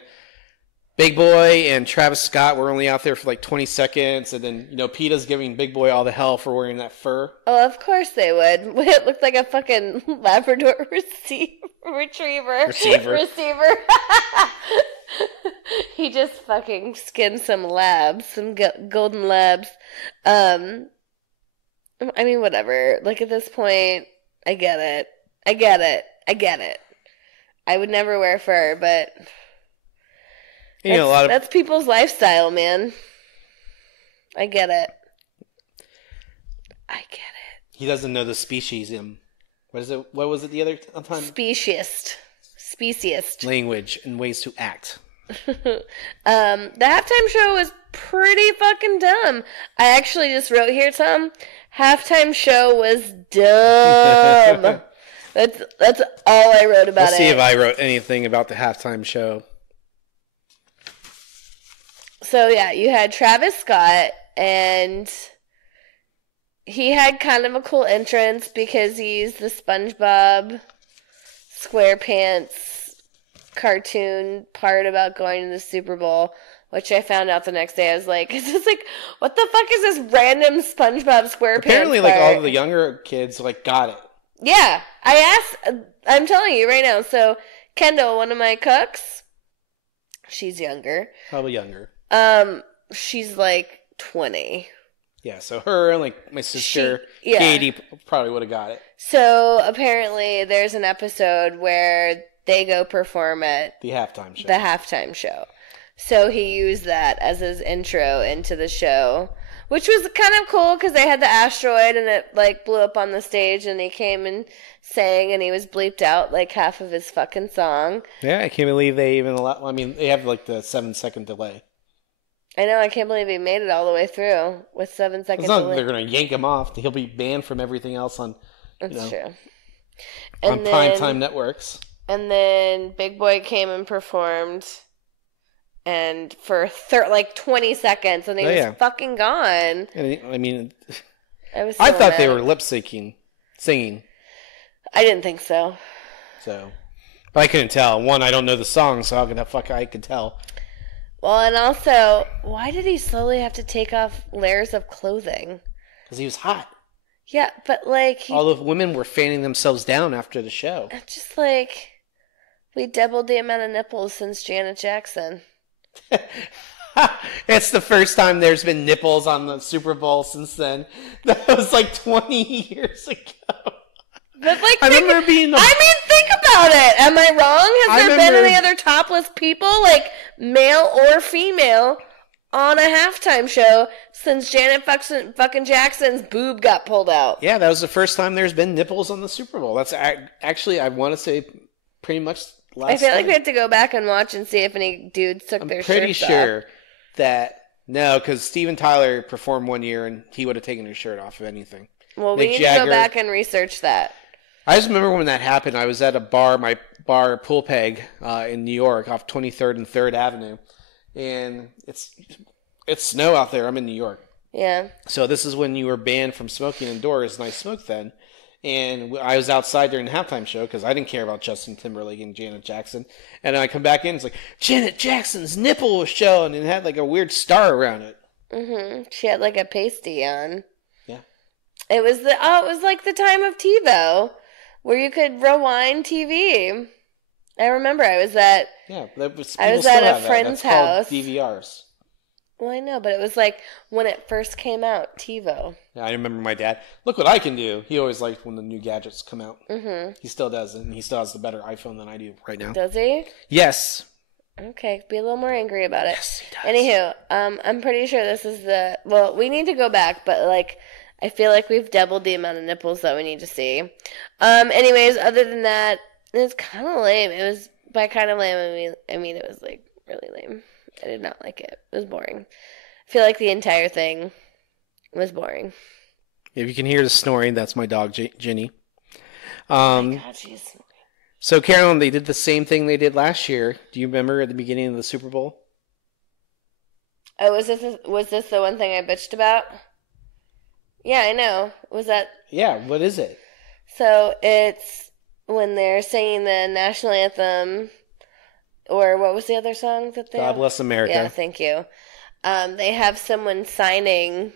Big Boy and Travis Scott were only out there for like 20 seconds, and then, PETA's giving Big Boy all the hell for wearing that fur. Oh, of course they would. It looked like a fucking Labrador retriever. He just fucking skinned some labs, some golden labs. I mean, whatever. Like, at this point, I get it. I would never wear fur, but that's people's lifestyle, man. I get it. He doesn't know the species. What is it? What was it the other time? Speciest. Language and ways to act. The halftime show was pretty fucking dumb. I actually just wrote here, Tom. Halftime show was dumb. That's all I wrote about it. Let's see if I wrote anything about the halftime show. So, yeah, you had Travis Scott, and he had kind of a cool entrance because he used the SpongeBob SquarePants cartoon part about going to the Super Bowl, which I found out the next day. I was like, what the fuck is this random SpongeBob SquarePants Apparently, part? all the younger kids, got it. Yeah. I'm telling you right now. So, Kendall, one of my cooks, she's younger. Probably younger. She's like 20. Yeah, so her and my sister, Katie, probably would have got it. So apparently there's an episode where they go perform at the halftime show. So he used that as his intro into the show, which was kind of cool because they had the asteroid and it blew up on the stage, and he came and sang, and he was bleeped out half of his fucking song. Yeah, I can't believe they even allow. I mean, they have the 7-second delay. I know, I can't believe he made it all the way through with 7 seconds. It's not like they're going to yank him off. He'll be banned from everything else on, That's true. On primetime networks. And then Big Boy came and performed, and for 20 seconds, and he was fucking gone. And I thought they were lip syncing, singing. I didn't think so. But I couldn't tell. One, I don't know the song, so how the fuck I could tell? Well, and also, why did he slowly have to take off layers of clothing? Because he was hot. Yeah, but all the women were fanning themselves down after the show. Just we doubled the amount of nipples since Janet Jackson. It's the first time there's been nipples on the Super Bowl since then. That was like 20 years ago. But like, I remember being the... I mean, think about it. Am I wrong? Has there been any other topless people, like male or female, on a halftime show since Janet fucking Jackson's boob got pulled out? Yeah, that was the first time there's been nipples on the Super Bowl. That's actually, I want to say, pretty much last I feel like time. we have to go back and watch and see if any dudes took their shirts off. I'm pretty sure that, no, because Steven Tyler performed one year and he would have taken his shirt off, if anything. Well, we need to go back and research that. I just remember when that happened, I was at a bar, my bar, Pool Peg, in New York, off 23rd and 3rd Avenue. And it's snow out there. I'm in New York. Yeah. So this is when you were banned from smoking indoors, and I smoked then. And I was outside during the halftime show because I didn't care about Justin Timberlake and Janet Jackson. And I come back in, it's like, Janet Jackson's nipple was showing, and it had like a weird star around it. Mm-hmm. She had like a pasty on. Yeah. It was like the time of TiVo, where you could rewind TV. I remember I was at a friend's house. DVRs. Well, I know, but it was like when it first came out, TiVo. Yeah, I remember my dad. Look what I can do. He always liked when the new gadgets come out. Mm-hmm. He still does, and he still has the better iPhone than I do right now. Does he? Yes. Okay, be a little more angry about it. Yes, he does. Anywho, I'm pretty sure this is we need to go back, but like, I feel like we've doubled the amount of nipples that we need to see. Anyways, other than that, it's kind of lame. It was, by kind of lame, I mean it was like really lame. I did not like it. It was boring. I feel like the entire thing was boring. If you can hear the snoring, that's my dog, Ginny. Oh my God, she's snoring. So, Carolyn, they did the same thing they did last year. Do you remember at the beginning of the Super Bowl? Oh, was this the one thing I bitched about? Yeah, I know. Was that... Yeah, what is it? So, it's when they're singing the national anthem... Or what was the other song that they... God Bless America. Yeah, thank you. They have someone signing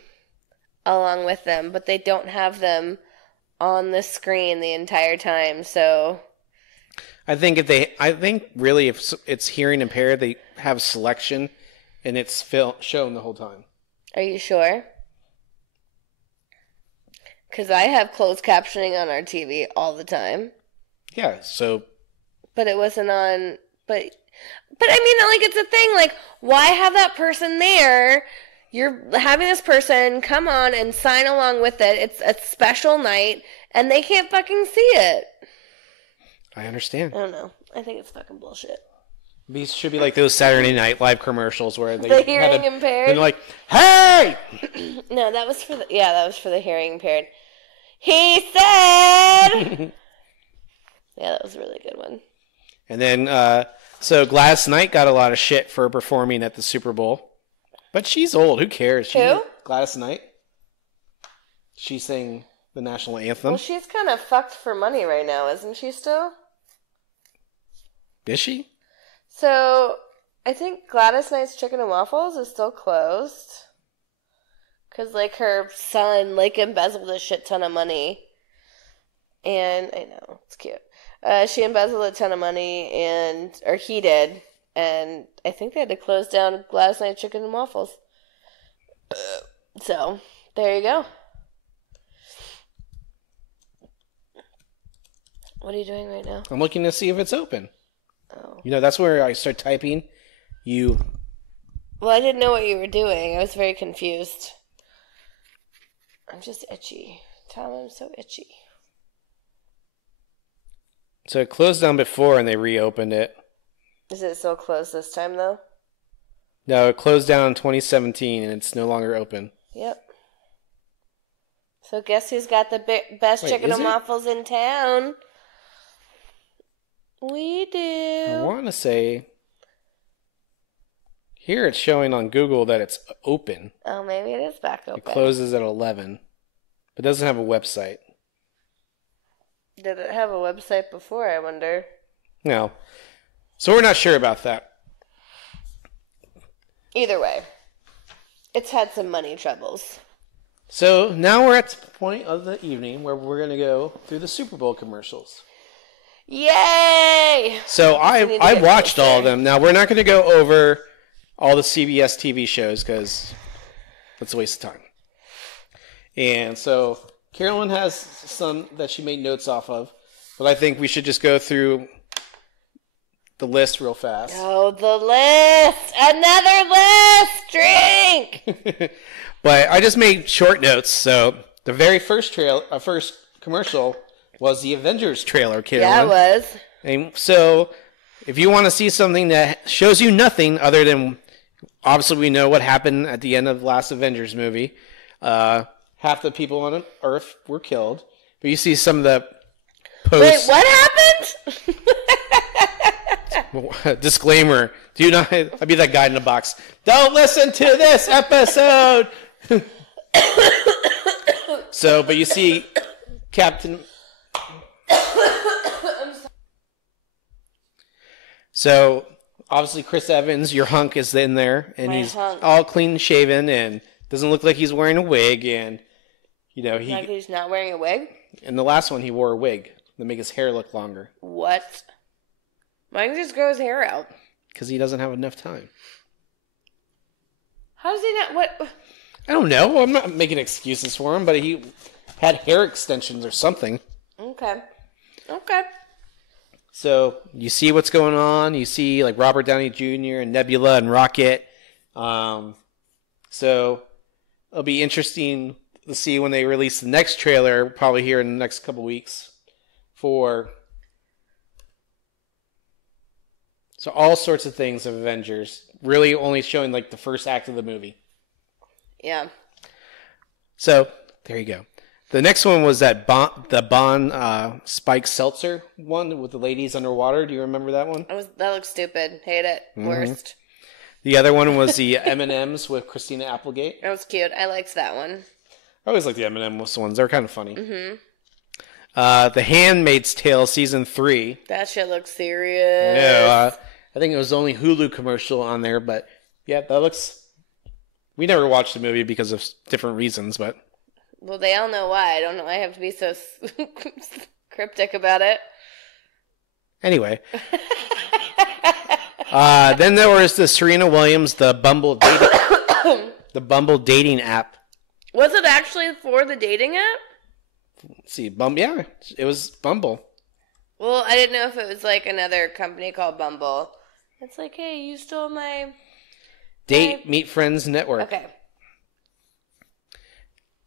along with them, but they don't have them on the screen the entire time, so... I think really if it's hearing impaired, they have a selection, and it's shown the whole time. Are you sure? Because I have closed captioning on our TV all the time. Yeah, so... But it wasn't on... But I mean, like, it's a thing, like, why have that person there? You're having this person come on and sign along with it. It's a special night, and they can't fucking see it. I understand. I don't know. I think it's fucking bullshit. These should be like those Saturday Night Live commercials where they the hearing impaired. And they're like, "Hey!" No, that was for the hearing impaired. He said. Yeah, that was a really good one. And then, so Gladys Knight got a lot of shit for performing at the Super Bowl, but she's old. Who cares? Who? Gladys Knight. She sang the national anthem. Well, she's kind of fucked for money right now, isn't she? Still. Is she? So, I think Gladys Knight's Chicken and Waffles is still closed. Because, like, her son, like, embezzled a shit ton of money. And, I know, it's cute. She embezzled a ton of money, or he did. And I think they had to close down Gladys Knight's Chicken and Waffles. So, there you go. What are you doing right now? I'm looking to see if it's open. Oh. You know, that's where I start typing. Well, I didn't know what you were doing. I was very confused. I'm just itchy. Tom, I'm so itchy. So it closed down before and they reopened it. Is it still closed this time, though? No, it closed down in 2017 and it's no longer open. Yep. So guess who's got the best chicken and waffles in town? We do. I want to say... Here it's showing on Google that it's open. Oh, maybe it is back open. It closes at 11. But doesn't have a website. Did it have a website before, I wonder? No. So we're not sure about that. Either way, it's had some money troubles. So now we're at the point of the evening where we're going to go through the Super Bowl commercials. Yay! So I watched all of them. Now we're not going to go over all the CBS TV shows because it's a waste of time. And so Carolyn has some that she made notes off of, but I think we should just go through the list real fast. Oh, the list! Another list! Drink! But I just made short notes. So the very first first commercial was the Avengers trailer, Carolyn. Yeah, it was. And so if you want to see something that shows you nothing other than, obviously we know what happened at the end of the last Avengers movie. Half the people on Earth were killed. But you see some of the posts. Wait, what happened? Disclaimer. Do not. I'd be that guy in the box. Don't listen to this episode. So, but you see Captain. So, obviously Chris Evans, your hunk, is in there. And he's all clean shaven and doesn't look like he's wearing a wig. And, Like he's not wearing a wig? In the last one, he wore a wig to make his hair look longer. What? Why don't you just grow his hair out? Because he doesn't have enough time. How does he not? What? I don't know. I'm not making excuses for him, but he had hair extensions or something. Okay. So you see what's going on. You see like Robert Downey Jr. and Nebula and Rocket. So it'll be interesting to see when they release the next trailer, probably here in the next couple weeks, for so all sorts of things of Avengers. Really only showing like the first act of the movie. Yeah. So there you go. The next one was that Bond Spike Seltzer one with the ladies underwater. Do you remember that one? That looks stupid. Hate it. Worst. The other one was the M&Ms with Christina Applegate. That was cute. I liked that one. I always like the M&Ms ones. They're kind of funny. Mm-hmm. The Handmaid's Tale Season 3. That shit looks serious. No, I think it was the only Hulu commercial on there, but yeah, that looks... We never watched the movie because of different reasons, but... Well, they all know why. I don't know why I have to be so cryptic about it. Anyway. Then there was the Serena Williams, the Bumble dating app. Was it actually for the dating app? Let's see, yeah, it was Bumble. Well, I didn't know if it was like another company called Bumble. It's like, hey, you stole my... Meet Friends Network. Okay.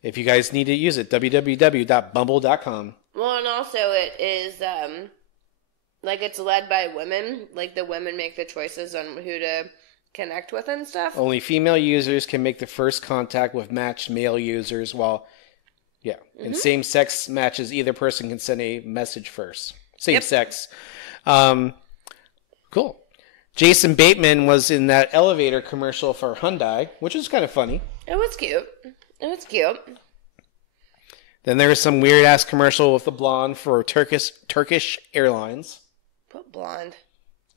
If you guys need to use it, www.bumble.com. Well, and also it is, like it's led by women. Like the women make the choices on who to connect with and stuff. Only female users can make the first contact with matched male users while, in same-sex matches, either person can send a message first. Same-sex. Cool. Jason Bateman was in that elevator commercial for Hyundai, which was kind of funny. It was cute. Then there was some weird-ass commercial with the blonde for Turkish Airlines. What blonde?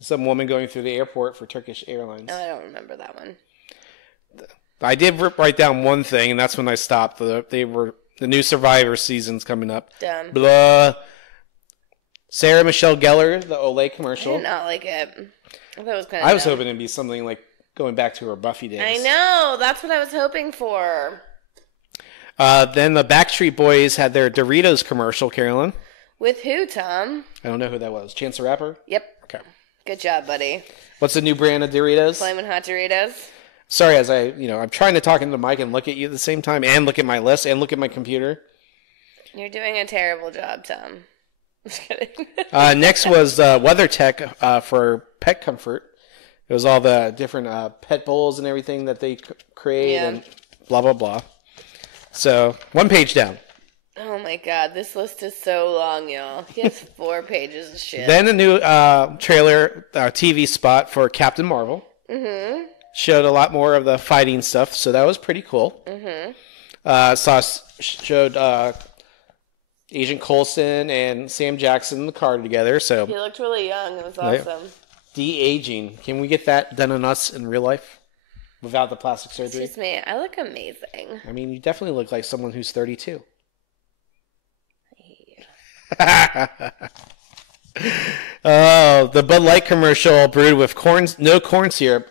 Some woman going through the airport for Turkish Airlines. Oh, I don't remember that one. I did write down one thing, and that's when I stopped. The new Survivor season's coming up. Dumb. Blah. Sarah Michelle Gellar, the Olay commercial. I did not like it. I thought it was kind of I was hoping it'd be something like going back to her Buffy days. I know. That's what I was hoping for. Then the Backstreet Boys had their Doritos commercial, Carolyn. With who, Tom? I don't know who that was. Chance the Rapper? Yep. Okay. Good job, buddy. What's the new brand of Doritos? Flamin' Hot Doritos. Sorry, as I'm trying to talk into the mic and look at you at the same time, and look at my list, and look at my computer. You're doing a terrible job, Tom. Just kidding. Next was WeatherTech for pet comfort. It was all the different pet bowls and everything that they create and blah, blah, blah. So, one page down. Oh my god, this list is so long, y'all. He has 4 pages of shit. Then a new trailer, TV spot for Captain Marvel. Mm-hmm. Showed a lot more of the fighting stuff, so that was pretty cool. Mm-hmm. Showed Agent Coulson and Sam Jackson in the car together. So he looked really young. It was awesome. De-aging. Can we get that done on us in real life without the plastic surgery? Excuse me, I look amazing. I mean, you definitely look like someone who's 32. Oh, the Bud Light commercial brewed with no corn syrup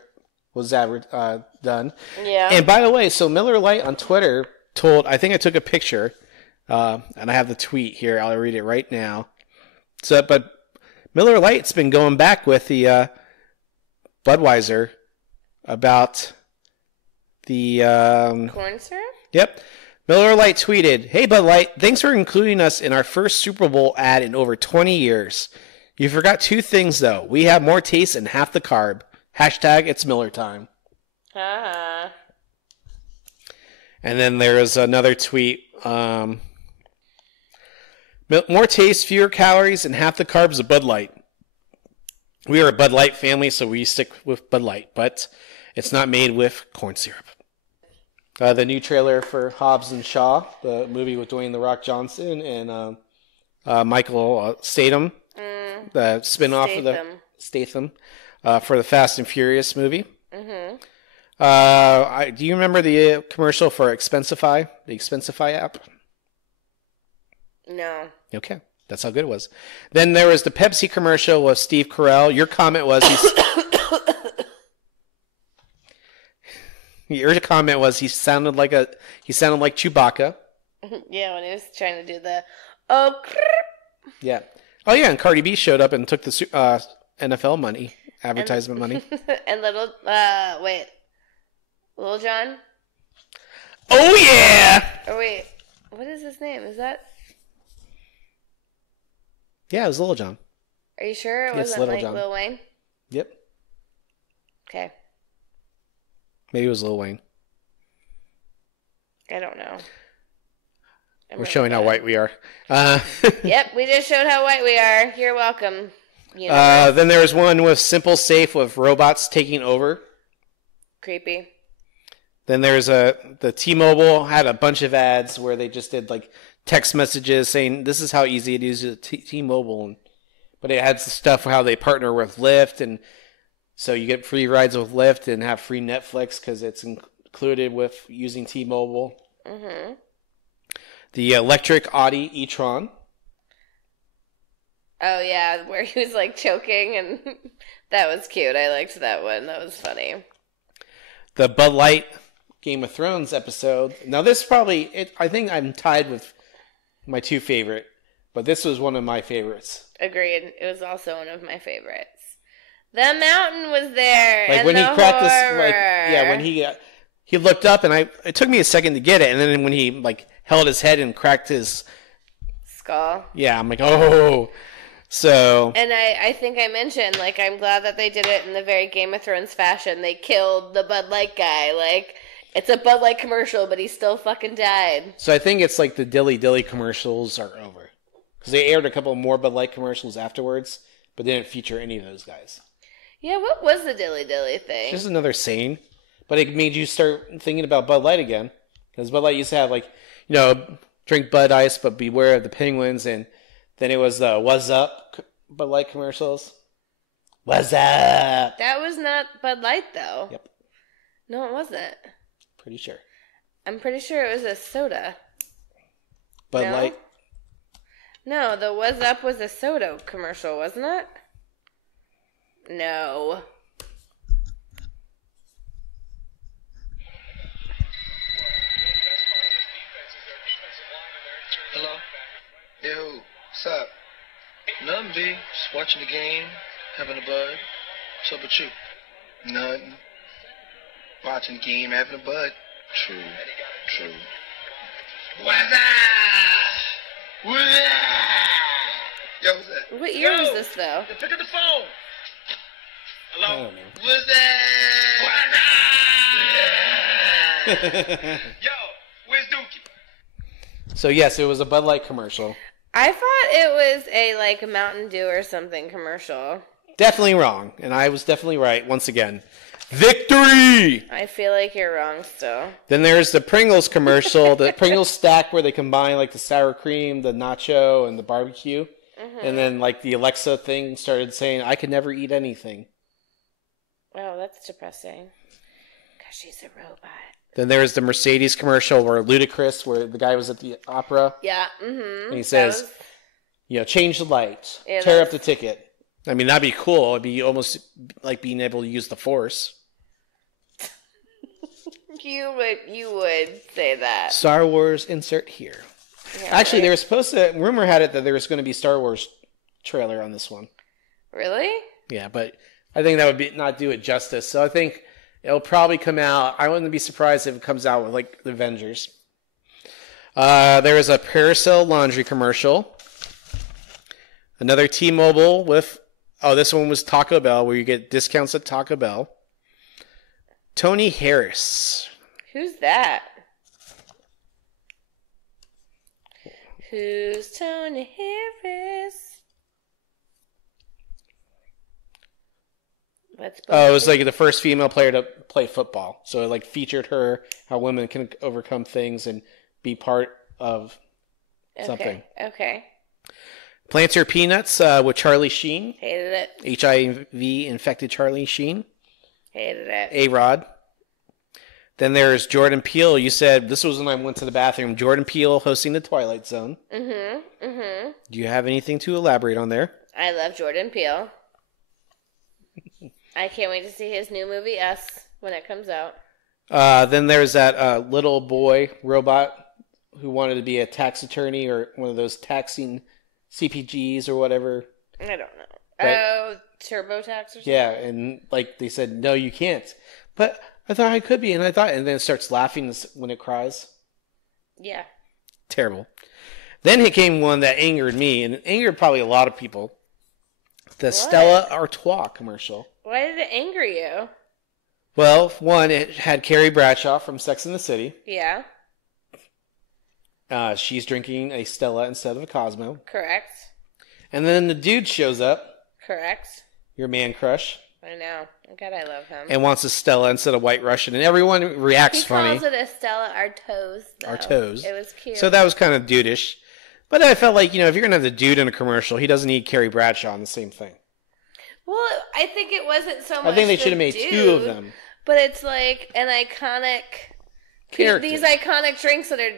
was done. Yeah. And by the way, so Miller Lite on Twitter I think I took a picture, and I have the tweet here. I'll read it right now. But Miller Lite's been going back with the Budweiser about the corn syrup? Yep. Miller Lite tweeted, "Hey Bud Light, thanks for including us in our first Super Bowl ad in over 20 years. You forgot 2 things though. We have more taste and half the carb. Hashtag it's Miller time." Uh-huh. And then there is another tweet. More taste, fewer calories, and half the carbs of Bud Light. We are a Bud Light family, so we stick with Bud Light, but it's not made with corn syrup. The new trailer for Hobbs and Shaw, the movie with Dwayne "The Rock" Johnson and Michael Statham, the spin-off of the Statham for the Fast and Furious movie. Mm-hmm. Do you remember the commercial for Expensify, the Expensify app? No. Okay, that's how good it was. Then there was the Pepsi commercial with Steve Carell. Your comment was he sounded like Chewbacca. Yeah, when he was trying to do the Yeah. Oh yeah, and Cardi B showed up and took the NFL money, advertisement money. And Little John? Oh yeah. Or wait, what is his name? Is that? Yeah, it was Little John. Are you sure it wasn't Little like John. Lil Wayne? Yep. Okay. Maybe it was Lil Wayne. I don't know. We're showing how white we are. Yep, we just showed how white we are. You're welcome. Then there was one with Simple Safe with robots taking over. Creepy. Then there's the T-Mobile had a bunch of ads where they just did like text messages saying this is how easy it is to T-Mobile, but it had stuff how they partner with Lyft, and so you get free rides with Lyft and have free Netflix because it's included with using T-Mobile. Mm-hmm. The electric Audi e-tron. Oh yeah, where he was like choking, and that was cute. I liked that one. That was funny. The Bud Light Game of Thrones episode. Now this probably, I think I'm tied with my 2 favorite, but this was one of my favorites. Agreed. It was also one of my favorites. The mountain was there. Like and when he cracked horror. this, like yeah, when he looked up, and it took me a second to get it, and then when he like held his head and cracked his skull. Yeah, I'm like, oh. So. And I think I mentioned, like, I'm glad that they did it in the very Game of Thrones fashion. They killed the Bud Light guy. Like, it's a Bud Light commercial, but he still fucking died. So I think it's like the Dilly Dilly commercials are over. Because they aired a couple more Bud Light commercials afterwards, but they didn't feature any of those guys. Yeah, what was the Dilly Dilly thing? Just another saying. But it made you start thinking about Bud Light again. Because Bud Light used to have, like, drink Bud Ice, but beware of the penguins. And then it was the What's Up Bud Light commercials. What's up? That was not Bud Light, though. Yep. No, it wasn't. Pretty sure. I'm pretty sure it was a soda. Bud Light? No, the What's Up was a soda commercial, wasn't it? No. Hello? Yo, what's up? Nothing, B. Just watching the game, having a bud. What's up with you? Nothing. Watching the game, having a bud. True. What's up? What's up? Yo, what's that? What year was this, though? Pick up the phone. Hello? I don't know. What's that? Yo, where's Dookie? So yes, it was a Bud Light commercial. I thought it was a, like, Mountain Dew or something commercial. Definitely wrong. And I was definitely right once again. Victory! I feel like you're wrong still. Then there's the Pringles commercial, the Pringles stack where they combine like the sour cream, the nacho, and the barbecue. Mm-hmm. And then like the Alexa thing started saying, I could never eat anything. Oh, that's depressing. Because she's a robot. Then there's the Mercedes commercial where Ludacris, where the guy was at the opera. Yeah, mm-hmm. And he says, change the lights, tear up the ticket. I mean, that'd be cool. It'd be almost like being able to use the Force. You would say that. Star Wars insert here. Yeah, Actually, right? they were supposed to. Rumor had it that there was going to be Star Wars trailer on this one. Really? Yeah, but I think that would not do it justice. So I think it'll probably come out. I wouldn't be surprised if it comes out with like the Avengers. There was a Paracel laundry commercial. Another T-Mobile with. Oh, this one was Taco Bell, where you get discounts at Taco Bell. Tony Harris. Who's that? Who's Tony Harris? Oh, it was like the first female player to play football. So it like featured her, how women can overcome things and be part of something. Okay. Planter Peanuts with Charlie Sheen. Hated it. HIV infected Charlie Sheen. Hated it. A-Rod. Then there's Jordan Peele. You said, this was when I went to the bathroom, Jordan Peele hosting The Twilight Zone. Mm-hmm. Do you have anything to elaborate on there? I love Jordan Peele. I can't wait to see his new movie, Us, when it comes out. Then there's that little boy robot who wanted to be a tax attorney or one of those taxing CPGs or whatever. I don't know. Right. Oh, TurboTax or something? Yeah, and like they said, no, you can't. But I thought I could be, and then it starts laughing when it cries. Yeah. Terrible. Then it came one that angered me, and it angered probably a lot of people. The Stella Artois commercial. Why did it anger you? Well, one, it had Carrie Bradshaw from Sex and the City. Yeah. She's drinking a Stella instead of a Cosmo. Correct. And then the dude shows up, Correct. your man crush, I know. God, I love him. and wants a Stella instead of White Russian, and everyone reacts He funny. calls it a Stella Artois, though. Artois. It was cute. So that was kind of dudeish. But I felt like, if you're going to have the dude in a commercial, he doesn't need Carrie Bradshaw in the same thing. Well, I think it wasn't so much I think they the should have made dude, two of them. But it's like an iconic... Character. These iconic drinks that are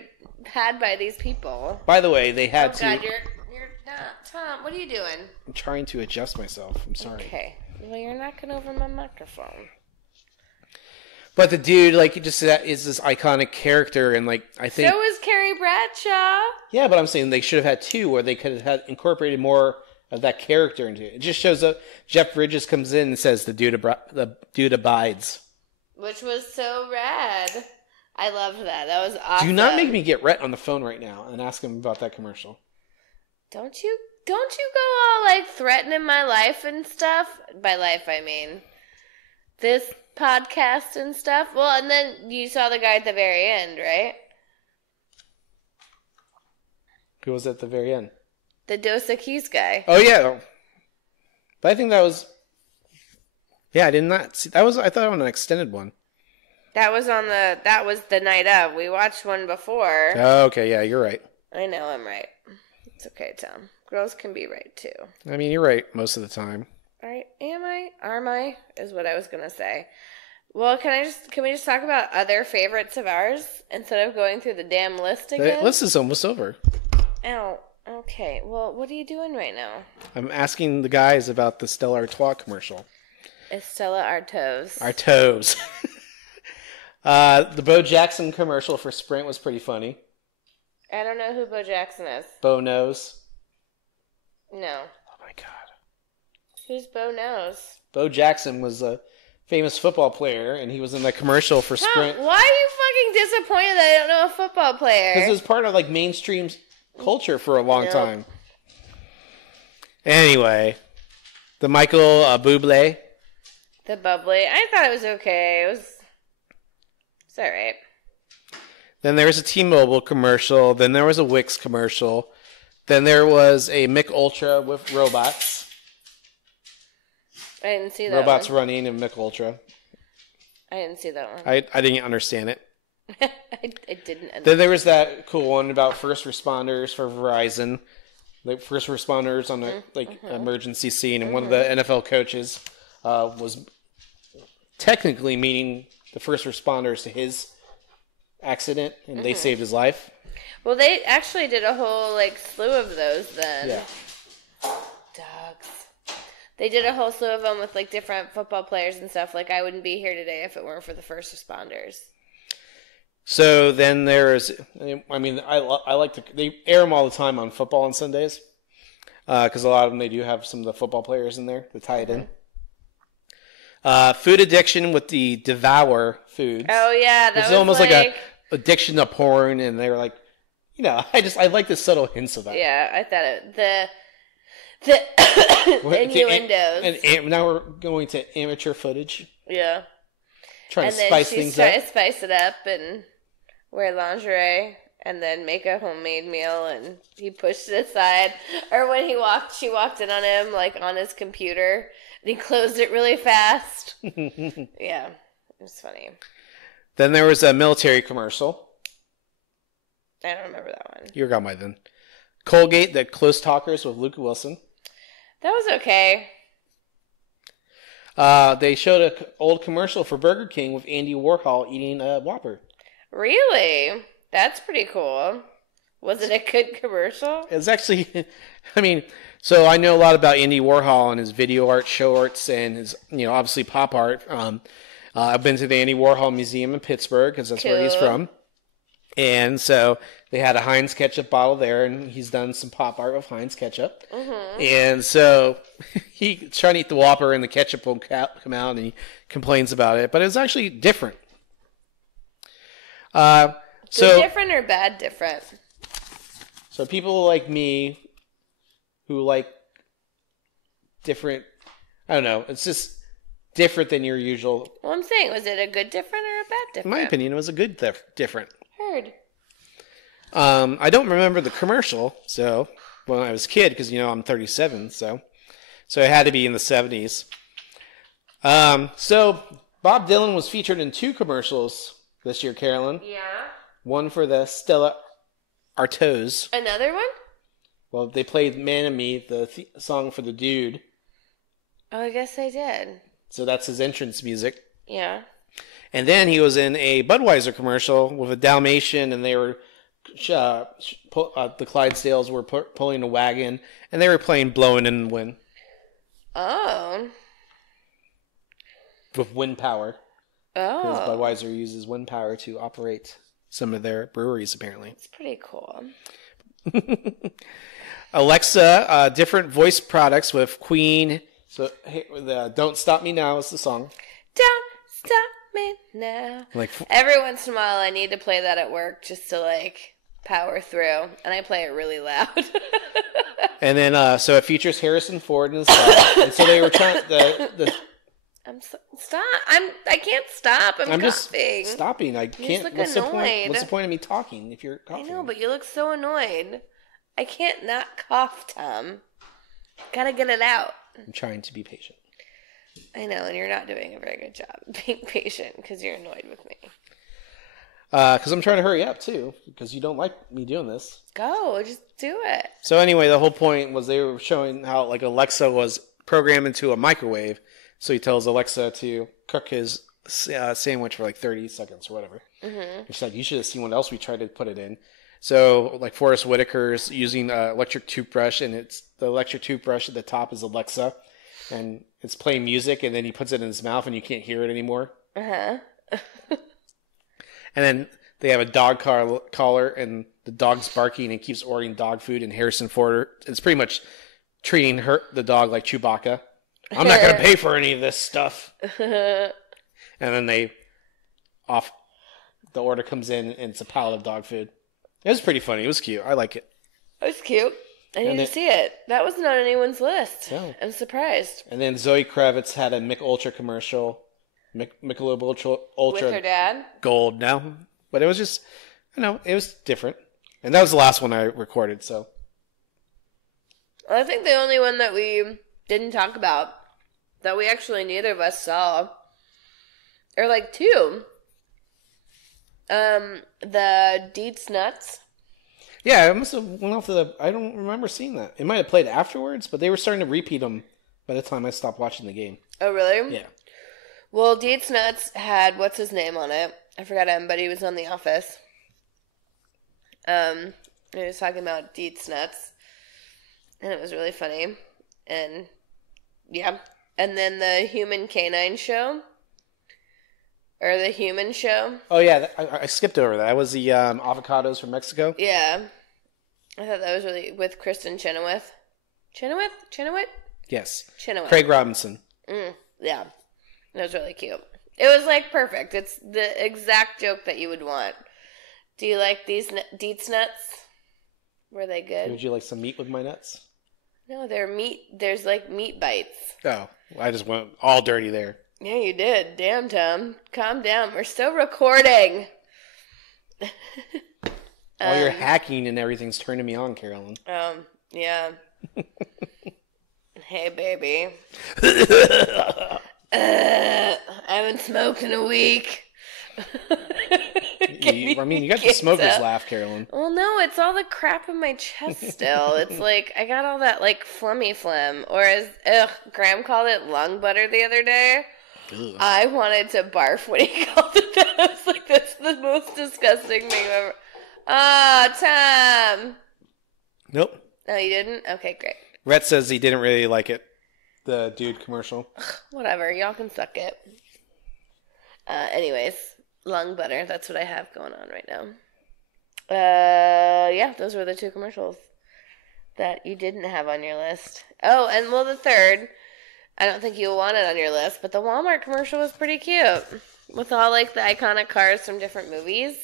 had by these people. By the way, they had Oh, to... God, you're not... Tom, what are you doing? I'm trying to adjust myself. I'm sorry. Okay. Well, you're knocking over my microphone. But the dude, he just is this iconic character, and, I think... So is Carrie Bradshaw. Yeah, but I'm saying they should have had two, where they could have had incorporated more of that character into it. It just shows up... Jeff Bridges comes in and says, the dude abides. Which was so rad. I loved that. That was awesome. Do not make me get Rhett on the phone right now and ask him about that commercial. Don't you go all, threatening my life and stuff? By life, I mean this podcast and stuff. Well, and then you saw the guy at the very end, right? Who was at the very end? The Dos Equis guy. Oh, yeah. But I think that was... Yeah, I did not see... I thought it was an extended one. That was the night of. We watched one before. Oh, okay, yeah, you're right. I know I'm right. It's okay, Tom. Girls can be right, too. I mean, you're right most of the time. Right? Am I? Are I? Is what I was going to say. Well, can we just talk about other favorites of ours instead of going through the damn list again? The list is almost over. Oh, okay. Well, what are you doing right now? I'm asking the guys about the Stella Artois commercial. Estella Artois. Artois. The Bo Jackson commercial for Sprint was pretty funny. I don't know who Bo Jackson is. Bo knows. No. Oh my god. Who's Bo knows? Bo Jackson was a famous football player, and he was in the commercial for Tom, Sprint. why are you fucking disappointed that I don't know a football player? Because it was part of mainstream culture for a long time. Anyway, the Michael Bublé. The bubbly. I thought it was okay. It's alright. Then there was a T-Mobile commercial. Then there was a Wix commercial. Then there was a Mick Ultra with robots. I didn't see that Robots one. running in Mick Ultra. I didn't see that one. I didn't understand it. I didn't understand. Then there was that cool one about first responders for Verizon. Like first responders on a emergency scene, and one of the NFL coaches was technically meeting the first responders to his accident, and they saved his life. Well, they actually did a whole slew of those then. Yeah. Dogs. They did a whole slew of them with different football players and stuff. I wouldn't be here today if it weren't for the first responders. So then there's, I mean, I like to, they air them all the time on football on Sundays. Because a lot of them, they do have some of the football players in there to tie it in. Food addiction with the Devour Foods. Oh, yeah. That It's was almost like a addiction to porn, and they're like, I like the subtle hints of that. Yeah, I thought the innuendos. And now we're going to amateur footage. Yeah. Trying to spice things up. Trying to spice it up and wear lingerie and then make a homemade meal, and he pushed it aside. Or when she walked in on him, like, on his computer, and he closed it really fast. Yeah, it was funny. Then there was a military commercial. I don't remember that one. You got my then. Colgate, the Close Talkers with Luke Wilson. That was okay. They showed an old commercial for Burger King with Andy Warhol eating a Whopper. Really? That's pretty cool. Was it a good commercial? It's actually, I mean, so I know a lot about Andy Warhol and his video art, show arts, and his, obviously pop art. I've been to the Andy Warhol Museum in Pittsburgh because that's where he's from. And so they had a Heinz ketchup bottle there, and he's done some pop art with Heinz ketchup. Mm-hmm. And so he's trying to eat the Whopper, and the ketchup won't come out, and he complains about it. But it was actually different. Good different or bad different? So people like me who like different, I don't know, it's just different than your usual. Well, I'm saying, was it a good different or a bad different? In my opinion, it was a good different. Heard. I don't remember the commercial, so when I was a kid, because I'm 37, so it had to be in the 70s. So Bob Dylan was featured in 2 commercials this year, Carolyn. Yeah. One for the Stella Artois. Another one? Well, they played "Man and Me," the song for the dude. Oh, I guess they did. So that's his entrance music. Yeah. And then he was in a Budweiser commercial with a Dalmatian, and they were the Clydesdales were pulling a wagon, and they were playing "Blowing in the Wind." Oh. With wind power. Oh. Because Budweiser uses wind power to operate some of their breweries, apparently. It's pretty cool. Alexa, different voice products with Queen. So, "Don't Stop Me Now" is the song. Don't stop me now. Every once in a while, I need to play that at work just to, power through. And I play it really loud. And then, so it features Harrison Ford in the song. And so they were trying Stop! I can't stop. I'm coughing. Just stopping. I can't. Look what's annoyed. the point? What's the point of me talking if you're coughing? I know, but you look so annoyed. I can't not cough, Tom. Gotta get it out. I'm trying to be patient. I know, and you're not doing a very good job being patient because you're annoyed with me. Because I'm trying to hurry up too, because you don't like me doing this. Go, just do it. So anyway, the whole point was they were showing how Alexa was programmed into a microwave. So he tells Alexa to cook his sandwich for 30 seconds or whatever. Mm-hmm. She's like, "You should have seen what else we tried to put it in." So Forrest Whitaker's using an electric toothbrush, and it's the electric toothbrush at the top is Alexa, and it's playing music, and then he puts it in his mouth, and you can't hear it anymore. Uh-huh. And then they have a dog collar, and the dog's barking and keeps ordering dog food, and Harrison Ford is pretty much treating the dog like Chewbacca. "I'm not going to pay for any of this stuff." And then the order comes in, and it's a pallet of dog food. It was pretty funny. It was cute. I like it. It was cute. I need to see it. That wasn't on anyone's list. No. I'm surprised. And then Zoe Kravitz had a Mick Ultra commercial. Michelob Ultra. With her dad? Gold now. But it was just, it was different. And that was the last one I recorded, so. I think the only one that we didn't talk about, that we actually neither of us saw, or 2. The Deets Nuts. Yeah, it must have went off I don't remember seeing that. It might have played afterwards, but they were starting to repeat them by the time I stopped watching the game. Oh, really? Yeah. Well, Deets Nuts had, what's his name on it? I forgot him, but he was on The Office. He was talking about Deets Nuts. And it was really funny. And, yeah. And then the Human Canine Show. Or the human show. Oh, yeah. I skipped over that. That was the avocados from Mexico. Yeah. I thought that was really... With Kristen Chenoweth. Chenoweth? Yes. Chenoweth. Craig Robinson. Yeah. That was really cute. It was, like, perfect. It's the exact joke that you would want. Do you like these Deets nuts? Were they good? Would you like some meat with my nuts? No, they're meat. There's, like, meat bites. Oh, I just went all dirty there. Yeah, you did. Damn, Tom. Calm down. We're still recording. All your hacking and everything's turning me on, Carolyn. Yeah. Hey, baby. I haven't smoked in a week. You got the smoker's laugh, Carolyn. Well, no, it's all the crap in my chest still. It's like, I got all that, like, flummy phlegm. Or as, Graham called it lung butter the other day. Ugh. I wanted to barf when he called it that. I was like, that's the most disgusting thing ever. Tom. Nope. No, you didn't? Okay, great. Rhett says he didn't really like it. The dude commercial. Whatever. Y'all can suck it. Anyways, lung butter. That's what I have going on right now. Yeah, those were the two commercials that you didn't have on your list. Oh, and well, the third, I don't think you'll want it on your list, but the Walmart commercial was pretty cute. With all, like, the iconic cars from different movies.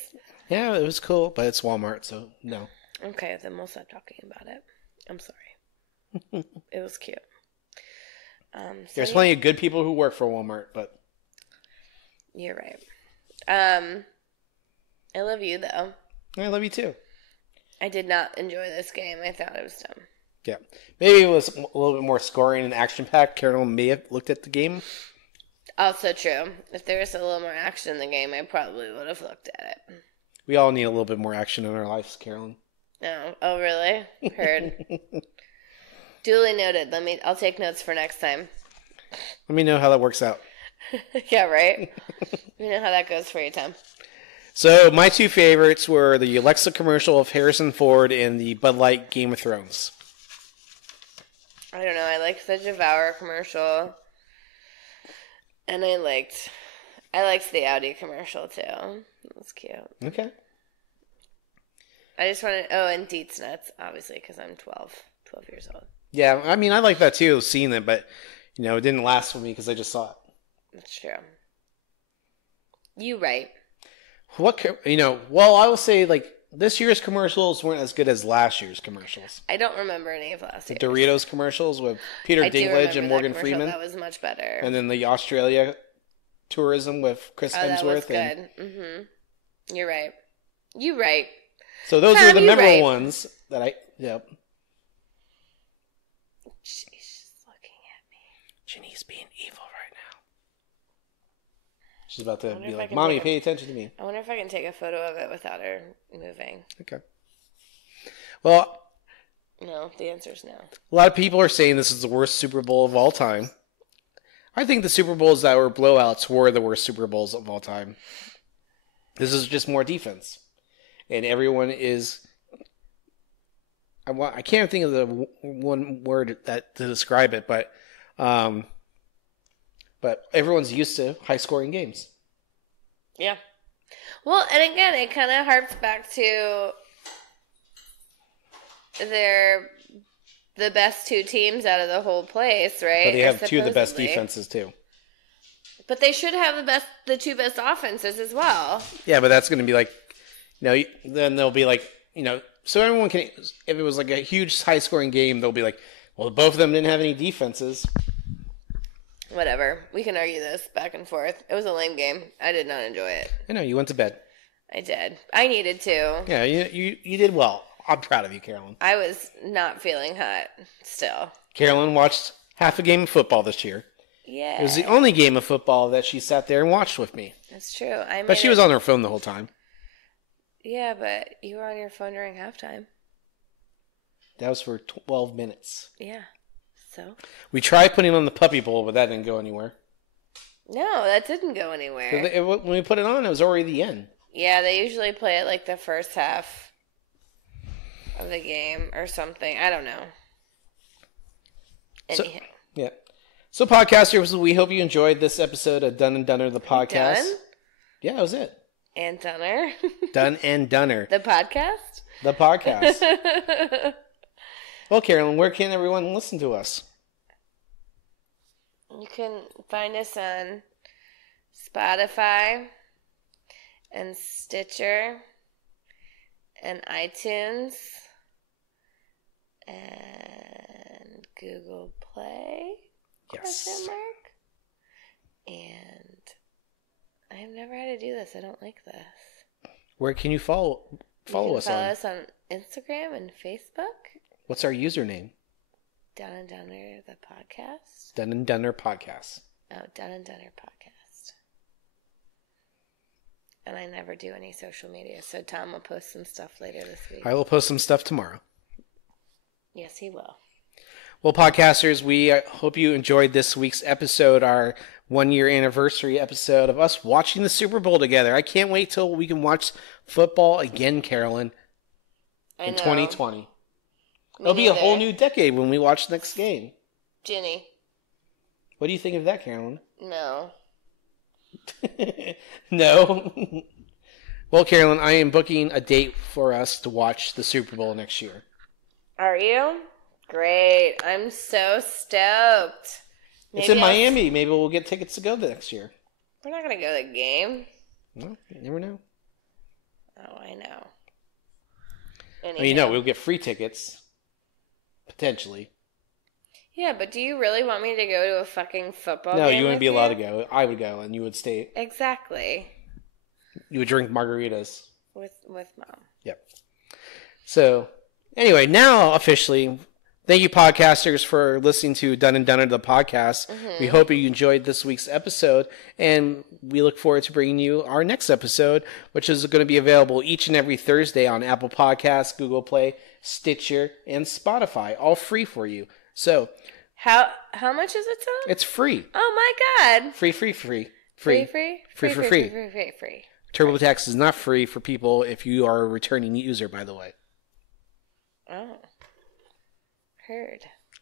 Yeah, it was cool, but it's Walmart, so no. Okay, then we'll stop talking about it. I'm sorry. It was cute. There's plenty of good people who work for Walmart, but... You're right. I love you, though. I love you, too. I did not enjoy this game. I thought it was dumb. Yeah. Maybe it was a little bit more scoring and action-packed. Carolyn may have looked at the game. Also true. If there was a little more action in the game, I probably would have looked at it. We all need a little bit more action in our lives, Carolyn. No. Oh, really? Heard. Duly noted. I'll take notes for next time. Let me know how that works out. Yeah, right? Let me know how that goes for you, Tom. So, my two favorites were the Alexa commercial of Harrison Ford and the Bud Light Game of Thrones. I don't know. I liked the Devour commercial. And I liked the Audi commercial, too. It was cute. Okay. I just wanted... Oh, and Deets Nuts, obviously, because I'm 12 years old. Yeah, I mean, I like that, too, seeing it, but, it didn't last with me because I just saw it. That's true. You right. Well, I will say, like, this year's commercials weren't as good as last year's commercials. I don't remember any of last year's. The Doritos commercials with Peter Dinklage and Morgan Freeman. That was much better. And then the Australia tourism with Chris Hemsworth. That was good. You're right. You right. So those were the memorable ones that I... Yep. She's looking at me. Ginny's being evil right now. She's about to be like, Mommy, pay attention to me. I wonder if I can take a photo of it without her moving. Okay. Well... No, the answer's no. A lot of people are saying this is the worst Super Bowl of all time. I think the Super Bowls that were blowouts were the worst Super Bowls of all time. This is just more defense. And everyone is... I can't think of the one word to describe it, but everyone's used to high-scoring games. Yeah. Well, and again, it kind of harps back to the best two teams out of the whole place, right? But they have two of the best defenses, too. But they should have the two best offenses as well. Yeah, but that's going to be like, then they'll be like, so everyone can, if it was like a huge high-scoring game, they'll be like, well, both of them didn't have any defenses. Whatever. We can argue this back and forth. It was a lame game. I did not enjoy it. I know, you went to bed. I did. I needed to. Yeah, you did well. I'm proud of you, Carolyn. I was not feeling hot still. Carolyn watched half a game of football this year. Yeah. It was the only game of football that she sat there and watched with me. That's true. But she was on her phone the whole time. Yeah, but you were on your phone during halftime. That was for 12 minutes. Yeah. So? We tried putting on the Puppy Bowl, but that didn't go anywhere. No, that didn't go anywhere. When we put it on, it was already the end. Yeah, they usually play it like the first half of the game or something. I don't know. Anyhow. So podcasters, we hope you enjoyed this episode of Dun and Dunner, the podcast. Done? Yeah, that was it. And Dunner. Done and Dunner. The podcast? The podcast. Well, Carolyn, where can everyone listen to us? You can find us on Spotify and Stitcher and iTunes and Google Play? Yes. Question mark? And I've never had to do this. I don't like this. Where can you follow You can us follow on? us on Instagram and Facebook. What's our username? Down and Dunner, the podcast. Done and Dunner Podcast. Oh, Down and Dunner podcast. And I never do any social media, so Tom will post some stuff later this week. I will post some stuff tomorrow. Yes, he will. Well, podcasters, we hope you enjoyed this week's episode, our 1-year anniversary episode of us watching the Super Bowl together. I can't wait till we can watch football again, Carolyn, in 2020. It'll be a whole new decade when we watch the next game. Ginny. What do you think of that, Carolyn? No. No. Well, Carolyn, I am booking a date for us to watch the Super Bowl next year. Are you? Great. I'm so stoked. It's in Miami. Maybe we'll get tickets to go the next year. We're not going to go to the game. Well, you never know. Oh, I know. Well, you know, we'll get free tickets. Potentially. Yeah, but do you really want me to go to a fucking football game? No, you wouldn't be allowed to go. I would go, and you would stay. Exactly. You would drink margaritas. With Mom. Yep. So, anyway, now officially, thank you, podcasters, for listening to Done and Dunner, the podcast. Mm-hmm. We hope you enjoyed this week's episode, and we look forward to bringing you our next episode, which is going to be available each and every Thursday on Apple Podcasts, Google Play, Stitcher, and Spotify, all free for you. So, how much is it, Tom? it's free. Oh my God! Free. Free. TurboTax is not free for people if you are a returning user, by the way. Oh.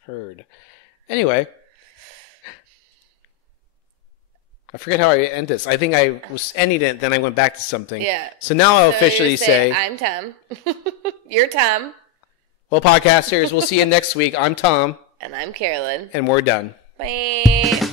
Heard. Anyway. I forget how I end this. I think I was ending it, then I went back to something. Yeah. So now I'll officially say... I'm Tom. You're Tom. Well, podcasters, we'll see you next week. I'm Tom. And I'm Carolyn. And we're done. Bye.